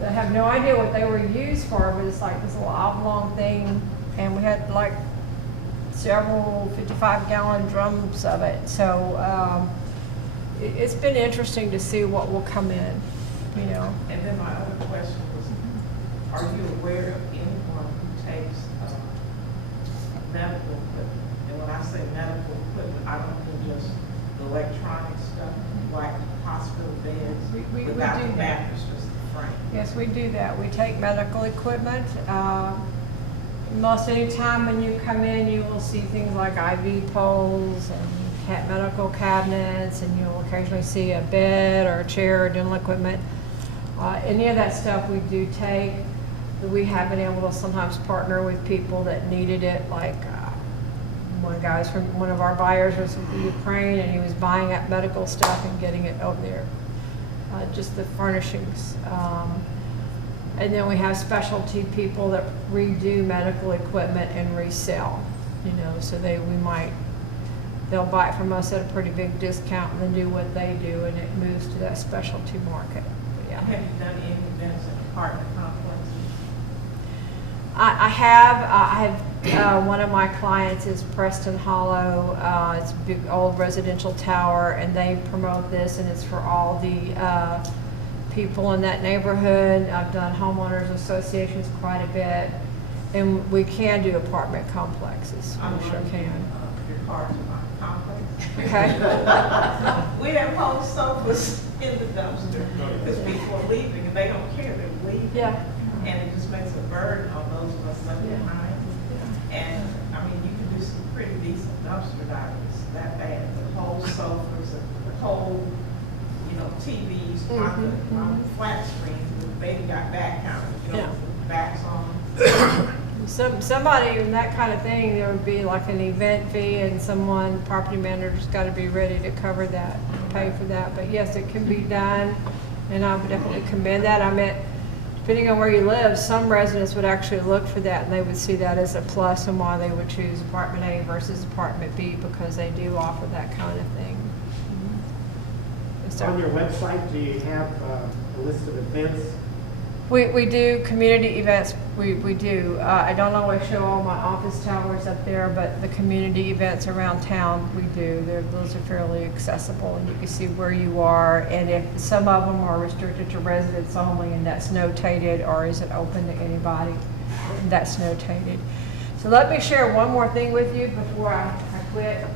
I have no idea what they were used for, but it's like this little oblong thing, and we had like several 55-gallon drums of it. So it's been interesting to see what will come in, you know. And then my other question was, are you aware of anyone who takes medical equipment? And when I say medical equipment, I don't mean just the electronic stuff, like hospital beds, We without do the that. mattress, just the frame. Yes, we do that. We take medical equipment. Most any time when you come in, you will see things like IV poles and medical cabinets, and you'll occasionally see a bed or a chair or dental equipment. Any of that stuff we do take. We have been able to sometimes partner with people that needed it, like one of our buyers was from Ukraine, and he was buying up medical stuff and getting it over there. Just the furnishings. And then we have specialty people that redo medical equipment and resell, you know, so they'll buy it from us at a pretty big discount and then do what they do, and it moves to that specialty market. But yeah. Have you done any events in apartment complexes? I have one of my clients is Preston Hollow. It's a big old residential tower, and they promote this, and it's for all the people in that neighborhood. I've done homeowners associations quite a bit, and we can do apartment complexes. I'm We sure can. Your cards are not complex. Okay? We have whole sofas in the dumpster, because people are leaving, and they don't care, they're leaving. Yeah. And it just makes a burden on those of us left Yeah. behind. And, I mean, you can do some pretty decent dumpster divers, that bad, the whole sofas, the whole, you know, TVs, on the flat screens, the baby got back counters, you know, Yeah. with backs on. Somebody in that kind of thing, there would be like an event fee and someone, property manager's got to be ready to cover that, pay for that. But yes, it can be done, and I would definitely commend that. I mean, depending on where you live, some residents would actually look for that and they would see that as a plus and why they would choose apartment A versus apartment B, because they do offer that kind of thing. Yes, sir. On your website, do you have a list of events? We do community events, we do. I don't always show all my office towers up there, but the community events around town, we do. Those are fairly accessible, and you can see where you are, and if some of them are restricted to residents only, and that's notated, or is it open to anybody, that's notated. So let me share one more thing with you before I quit.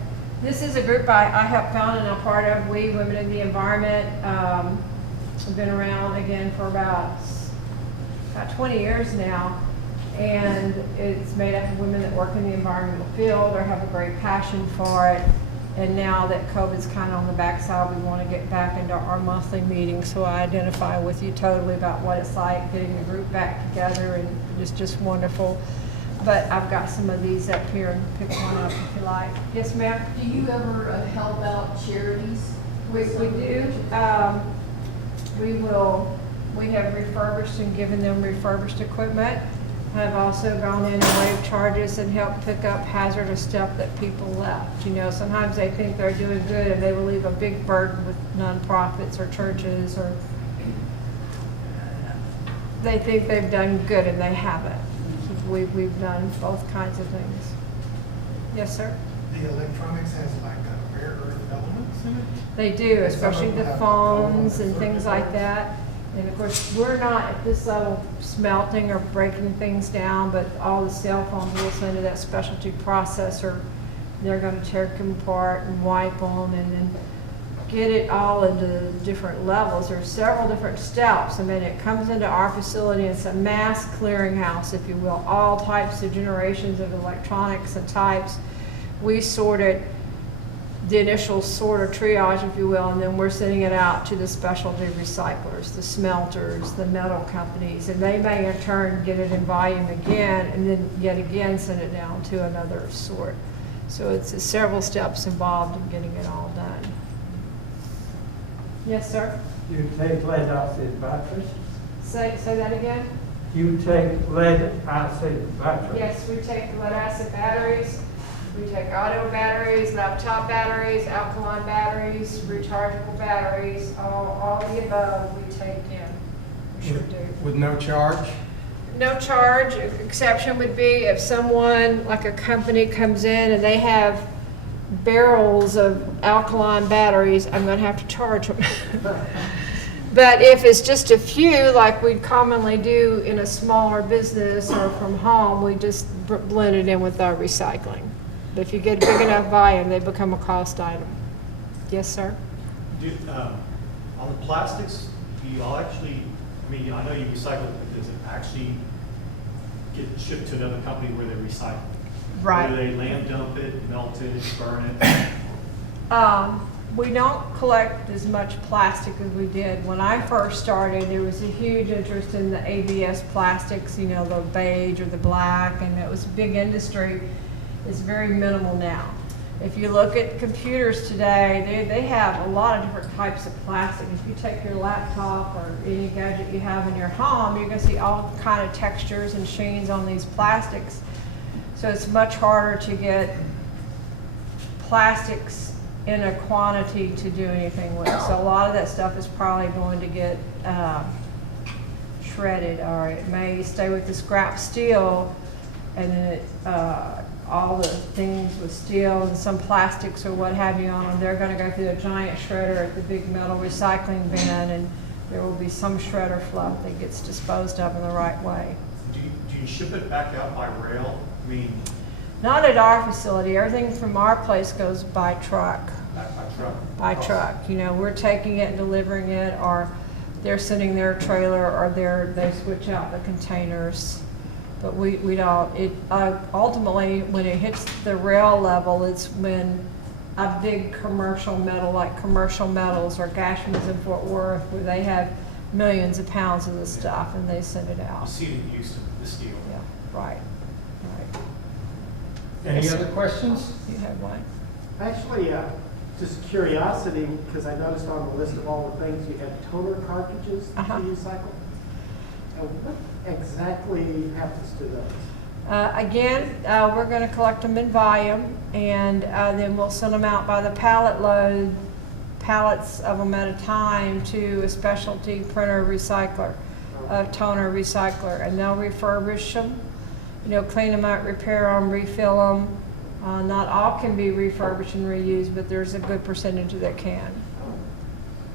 This is a group I helped found and I'm part of, We Women in the Environment. We've been around again for about 20 years now, and it's made up of women that work in the environmental field or have a great passion for it. And now that COVID's kind of on the backside, we want to get back into our monthly meetings, so I identify with you totally about what it's like getting the group back together, and it's just wonderful. But I've got some of these up here, and pick one up if you like. Yes, ma'am? Do you ever help out charities? We do. We have refurbished and given them refurbished equipment. I've also gone in and waived charges and helped pick up hazardous stuff that people left. You know, sometimes they think they're doing good and they will leave a big burden with nonprofits or churches, or they think they've done good and they haven't. We've done both kinds of things. Yes, sir? The electronics has like rare earth elements in it? They do, And some especially of them the have phones and gold things like that. And of course, we're not at this level smelting or breaking things down, but all the cell phones will send to that specialty processor. They're going to tear them apart and wipe them and then get it all into different levels. There's several different steps. I mean, it comes into our facility, it's a mass clearinghouse, if you will, all types of generations of electronics and types. We sort it, the initial sort of triage, if you will, and then we're sending it out to the specialty recyclers, the smelters, the metal companies, and they may in turn get it in volume again, and then yet again send it down to another sort. So it's several steps involved in getting it all done. Yes, sir? You take lead acid batteries? Say that again? You take lead acid batteries? Yes, we take lead acid batteries. We take auto batteries, laptop batteries, alkaline batteries, rechargeable batteries, all the above we take in. We sure do. With no charge? No charge. Exception would be if someone, like a company, comes in and they have barrels of alkaline batteries, I'm going to have to charge them. But if it's just a few, like we'd commonly do in a smaller business or from home, we just blend it in with our recycling. But if you get a big enough volume, they become a cost item. Yes, sir? On the plastics, do you all actually, I mean, I know you recycle it, but does it actually get shipped to another company where they recycle it? Right. Where they land dump it, melt it, burn it? We don't collect as much plastic as we did. When I first started, there was a huge interest in the ABS plastics, you know, the beige or the black, and it was a big industry. It's very minimal now. If you look at computers today, they have a lot of different types of plastic. If you take your laptop or any gadget you have in your home, you're going to see all kind of textures and sheens on these plastics. So it's much harder to get plastics in a quantity to do anything with. So a lot of that stuff is probably going to get shredded, or it may stay with the scrap steel, and then it, all the things with steel and some plastics or what have you on them, they're going to go through a giant shredder at the big metal recycling bin, and there will be some shredder fluff that gets disposed of in the right way. Do you ship it back out by rail? I mean, Not at our facility. Everything from our place goes by truck. By truck. You know, we're taking it and delivering it, or they're sending their trailer, or they switch out the containers. But we don't. Ultimately, when it hits the rail level, it's when a big commercial metal, like Commercial Metals or Gashman's in Fort Worth, where they have millions of pounds of this stuff and they send it You out. see it in Houston, this deal. Yeah, right. Any Yes, other sir. questions? You have one? Actually, just curiosity, because I noticed on the list of all the things, you had toner cartridges to recycle. What exactly happens to those? Again, we're going to collect them and buy them, and then we'll send them out by the pallet load, pallets of them at a time, to a specialty printer recycler, a toner recycler, and they'll refurbish them, you know, clean them out, repair them, refill them. Not all can be refurbished and reused, but there's a good percentage that can.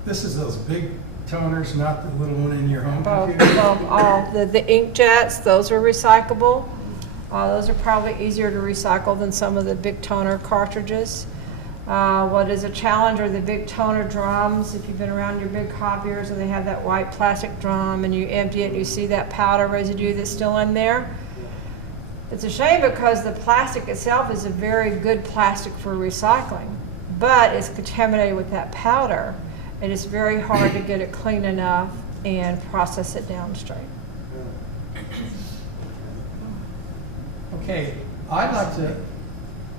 This is those big toners, not the little one in your home Both, computer? all. The ink jets, those are recyclable. Those are probably easier to recycle than some of the big toner cartridges. What is a challenge are the big toner drums. If you've been around your big copiers and they have that white plastic drum and you empty it and you see that powder residue that's still in there. It's a shame because the plastic itself is a very good plastic for recycling, but it's contaminated with that powder, and it's very hard to get it clean enough and process it downstream. Okay, I'd like to,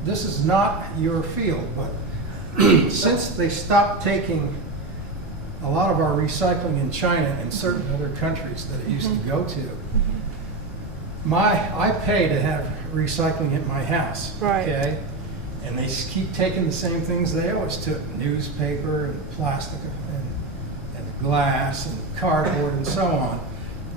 this is not your field, but since they stopped taking a lot of our recycling in China and certain other countries that it used to go to, I pay to have recycling at my house. Right. Okay? And they keep taking the same things they always took, newspaper and plastic and glass and cardboard and so on.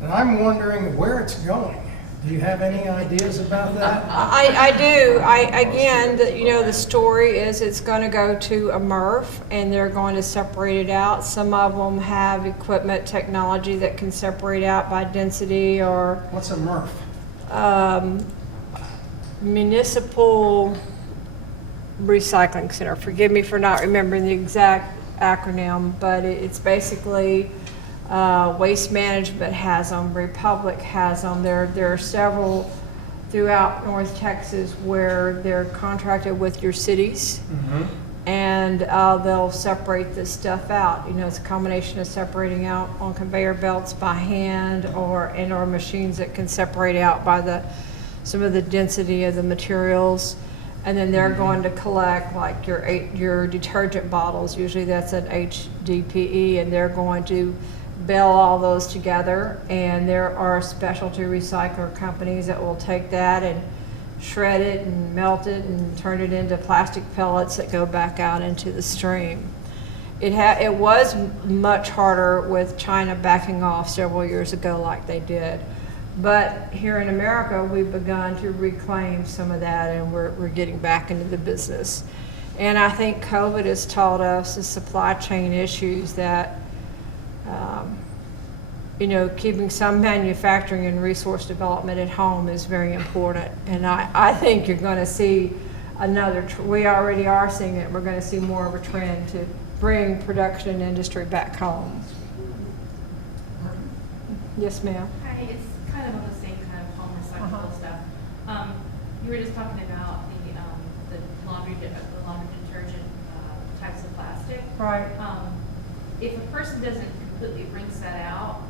And I'm wondering where it's going. Do you have any ideas about that? I do. Again, you know, the story is it's going to go to a MRF, and they're going to separate it out. Some of them have equipment, technology that can separate out by density or What's a MRF? Municipal Recycling Center. Forgive me for not remembering the exact acronym, but it's basically Waste Management has them, Republic has them. There are several throughout North Texas where they're contracted with your cities, and they'll separate this stuff out. You know, it's a combination of separating out on conveyor belts by hand or machines that can separate out by some of the density of the materials. And then they're going to collect like your detergent bottles. Usually that's an HDPE, and they're going to bale all those together. And there are specialty recycler companies that will take that and shred it and melt it and turn it into plastic pellets that go back out into the stream. It was much harder with China backing off several years ago like they did. But here in America, we've begun to reclaim some of that, and we're getting back into the business. And I think COVID has taught us the supply chain issues that, you know, keeping some manufacturing and resource development at home is very important. And I think you're going to see we already are seeing it, we're going to see more of a trend to bring production industry back home. Yes, ma'am. Hi, it's kind of on the same kind of home recyclable stuff. You were just talking about the laundry detergent types of plastic. Right. If a person doesn't completely rinse that out,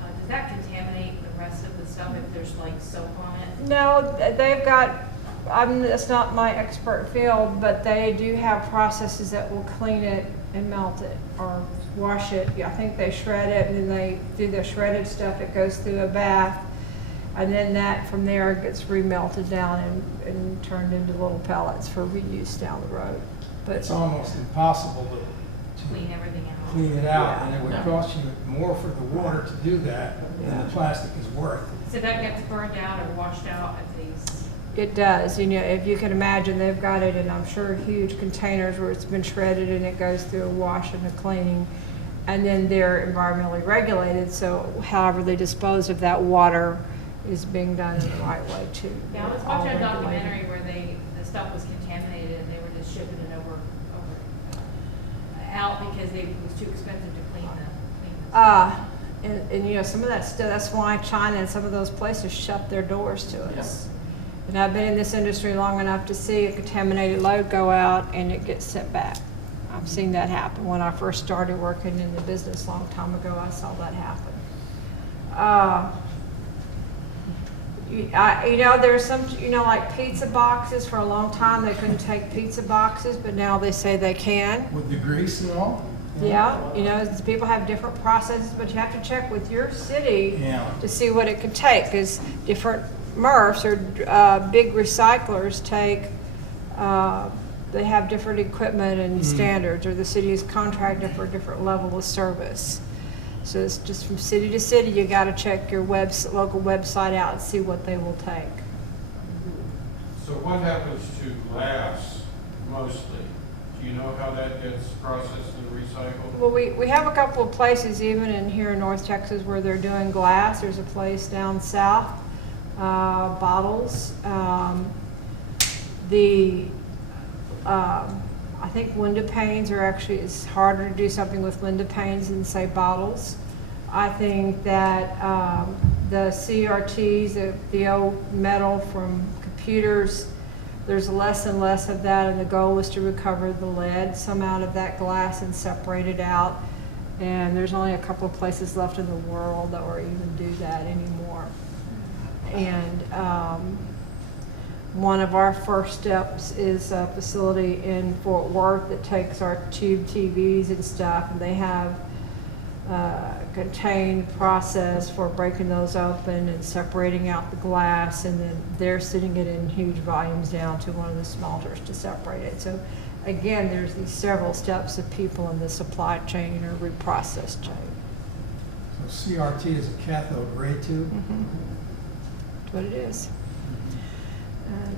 does that contaminate the rest of the stuff if there's like soap on it? No, they've got, it's not my expert field, but they do have processes that will clean it and melt it or wash it. I think they shred it, and then they do the shredded stuff. It goes through a bath, and then that from there gets remelted down and turned into little pellets for reuse down the road. But It's almost impossible to Clean everything out. clean it out, and it would cost you more for the water to do that than the plastic is worth. So that gets burned out or washed out at these. it does. You know, if you can imagine, they've got it in, I'm sure, huge containers where it's been shredded and it goes through a wash and a cleaning. And then they're environmentally regulated, so however they dispose of that water is being done in the right way too. Yeah, I was All watching a regulated. documentary where the stuff was contaminated and they were just shipping it out because it was too expensive to clean the. And you know, some of that stuff, that's why China and some of those places shut their doors to us. And I've been in this industry long enough to see a contaminated load go out and it gets sent back. I've seen that happen. When I first started working in the business a long time ago, I saw that happen. You know, there's some, you know, like pizza boxes. For a long time, they couldn't take pizza boxes, but now they say they can. With the grease and all? Yeah, you know, people have different processes, but you have to check with your city Yeah. to see what it could take, because different MRFs or big recyclers take, they have different equipment and standards, or the city is contracted for a different level of service. So it's just from city to city, you gotta check your local website out and see what they will take. So what happens to glass mostly? Do you know how that gets processed and recycled? Well, we have a couple of places, even in here in North Texas, where they're doing glass. There's a place down south, bottles. I think window panes are actually, it's harder to do something with window panes than say bottles. I think that the CRTs, the old metal from computers, there's less and less of that, and the goal is to recover the lead, some out of that glass, and separate it out. And there's only a couple of places left in the world that will even do that anymore. And one of our first steps is a facility in Fort Worth that takes our tube TVs and stuff, and they have a contained process for breaking those open and separating out the glass, and then they're sending it in huge volumes down to one of the smelters to separate it. So again, there's these several steps of people in the supply chain or reprocess chain. So CRT is a cathode ray tube? That's what it is.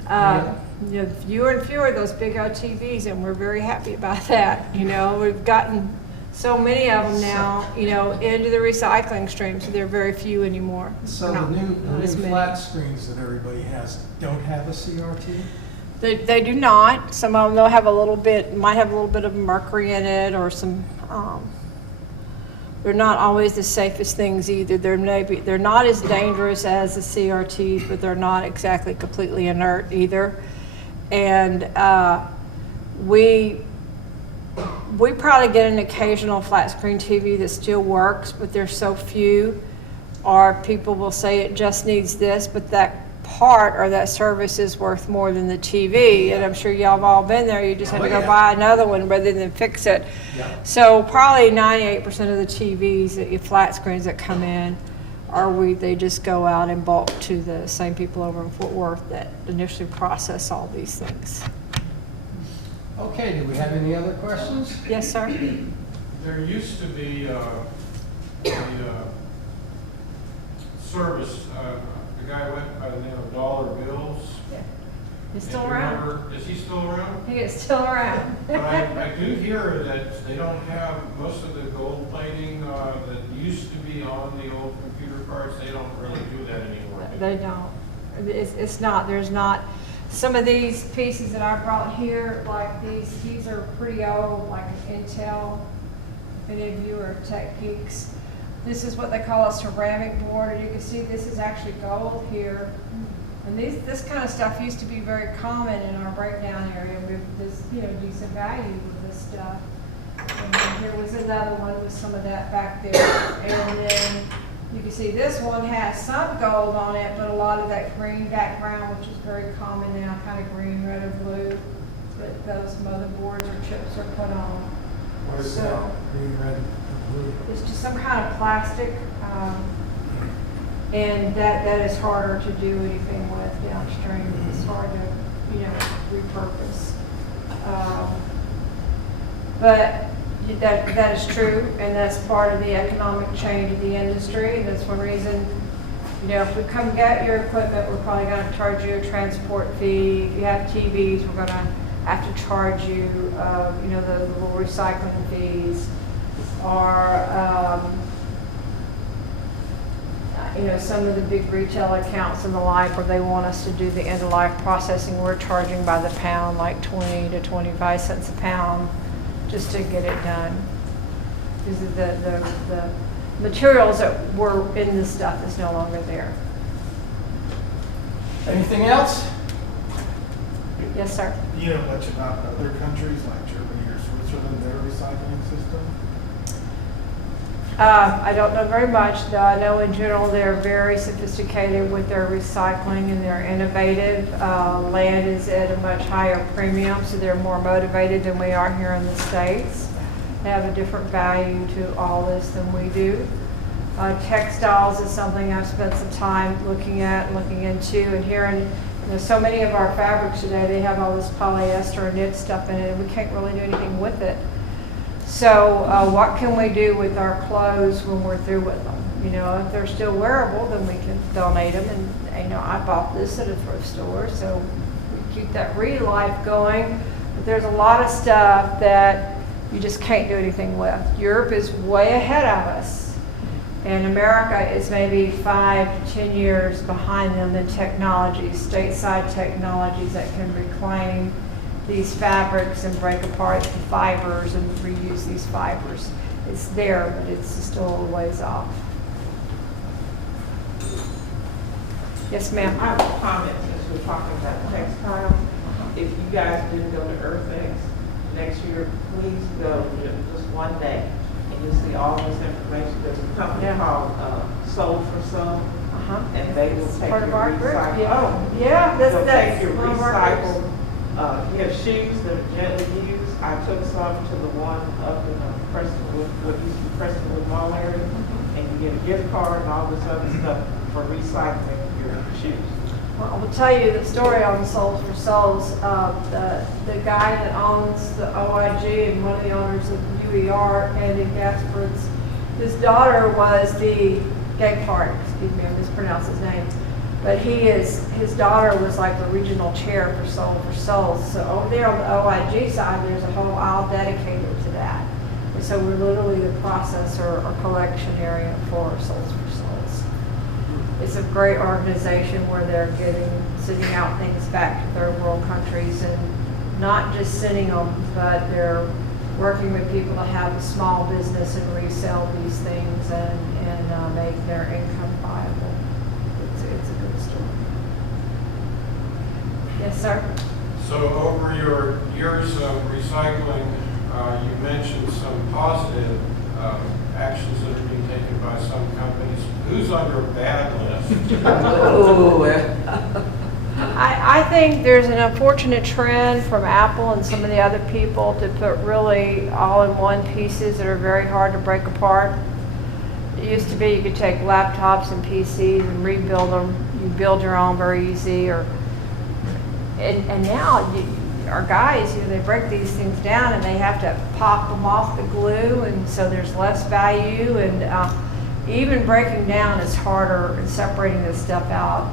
And, you know, fewer and fewer of those big old TVs, and we're very happy about that. You know, we've gotten so many of them now, you know, into the recycling stream, so there are very few anymore. So Not- the not new as many. flat screens that everybody has don't have a CRT? They do not. Some of them, they'll have a little bit, might have a little bit of mercury in it, or some, they're not always the safest things either. They're not as dangerous as the CRTs, but they're not exactly completely inert either. And we probably get an occasional flat screen TV that still works, but there's so few. Or people will say it just needs this, but that part or that service is worth more than the TV. And I'm sure y'all have all been there. You just have to go buy another one rather than fix it. So probably 98% of the TVs, flat screens that come in, they just go out in bulk to the same people over in Fort Worth that initially process all these things. Okay, do we have any other questions? Yes, sir? There used to be a service, the guy went by the name of Dollar Bills. He's And still you around. remember- Is he still around? He is still around. But I do hear that they don't have most of the gold plating that used to be on the old computer parts. They don't really do that anymore. do They don't. It's not, there's not, some of these pieces that I brought here, like these are pretty old, like an Intel, if any of you are Tech Geeks. This is what they call a ceramic board, and you can see this is actually gold here. And this kind of stuff used to be very common in our breakdown area. There's, you know, decent value with this stuff. And then here was another one with some of that back there. And then you can see this one has some gold on it, but a lot of that green background, which is very common now, kind of green, red, or blue, that those motherboards or chips are put on. What is So- that? Green, red, and blue? It's just some kind of plastic, and that is harder to do anything with downstream. It's hard to, you know, repurpose. But that is true, and that's part of the economic change of the industry. And that's one reason, you know, if we come get your equipment, we're probably going to charge you a transport fee. If you have TVs, we're going to have to charge you, you know, the little recycling fees. Or, you know, know, some of the big retail accounts and the like, where they want us to do the end-of-life processing, we're charging by the pound, like 20 to 25 cents a pound, just to get it done. Because the materials that were in this stuff is no longer there. Anything else? Yes, sir. You know much about other countries like Germany or Switzerland, their recycling system? I don't know very much, though I know in general they're very sophisticated with their recycling and they're innovative. Land is at a much higher premium, so they're more motivated than we are here in the States. They have a different value to all this than we do. Textiles is something I've spent some time looking at, looking into, and hearing, so many of our fabrics today, they have all this polyester and knit stuff in it, and we can't really do anything with it. So what can we do with our clothes when we're through with them? You know, if they're still wearable, then we can donate them. And you know, I bought this at a thrift store, so we keep that re-life going. But there's a lot of stuff that you just can't do anything with. Europe is way ahead of us, and America is maybe 5 to 10 years behind them in technologies, stateside technologies that can reclaim these fabrics and break apart the fibers and reuse these fibers. It's there, but it's still a ways off. Yes, ma'am. I have a comment since we're talking about textiles. If you guys didn't go to Earthx next year, please go just one day and you'll see all this information. There's a company called Soul for Soul, and they will take Part your of our group. recycled. Yeah. Yeah, They'll that's take your one of our groups. recycled. You have shoes that are gently used. I took some to the one up in Prestonwood, what used to be Prestonwood Mall area, and you get a gift card and all this other stuff for recycling your shoes. Well, I will tell you the story on Souls for Souls. The guy that owns the OIG and one of the owners of UER, Andy Gaspert's, his daughter was the gay part, excuse me, I mispronounced his name. But his daughter was like the regional chair for Soul for Souls. So over there on the OIG side, there's a whole aisle dedicated to that. And so we're literally the processor or collection area for Souls for Souls. It's a great organization where they're sending out things back to third world countries, and not just sending them, but they're working with people to have a small business and resell these things and make their income viable. It's a good story. Yes, sir? So over your years of recycling, you mentioned some positive actions that are being taken by some companies. Who's on your bad list? I think there's an unfortunate trend from Apple and some of the other people to put really all-in-one pieces that are very hard to break apart. It used to be you could take laptops and PCs and rebuild them. You build your own very easy. And now our guys, they break these things down and they have to pop them off the glue, and so there's less value. And even breaking down is harder, and separating this stuff out,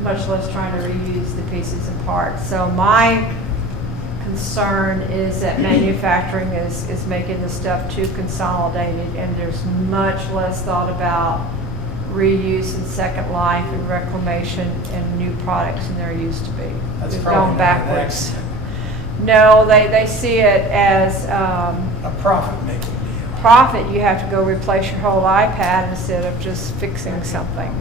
much less trying to reuse the pieces and parts. So my concern is that manufacturing is making the stuff too consolidated, and there's much less thought about reuse and second life and reclamation and new products than there used to be. That's We've probably gone not backwards. an accident. No, they see it as A profit-making deal. profit. You have to go replace your whole iPad instead of just fixing something.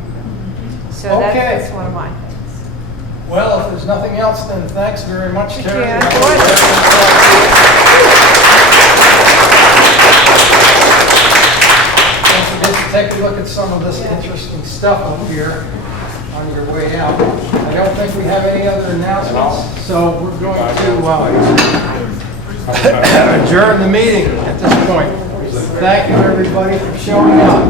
So Okay. that's one of my things. Well, if there's nothing else, then thanks very much, Thank Terry. you. I That enjoyed was very Don't forget to take a look at some of this interesting stuff up here on your way out. I don't think we have any other announcements, so we're going to adjourn the meeting at this point. Thank you, everybody, for showing up.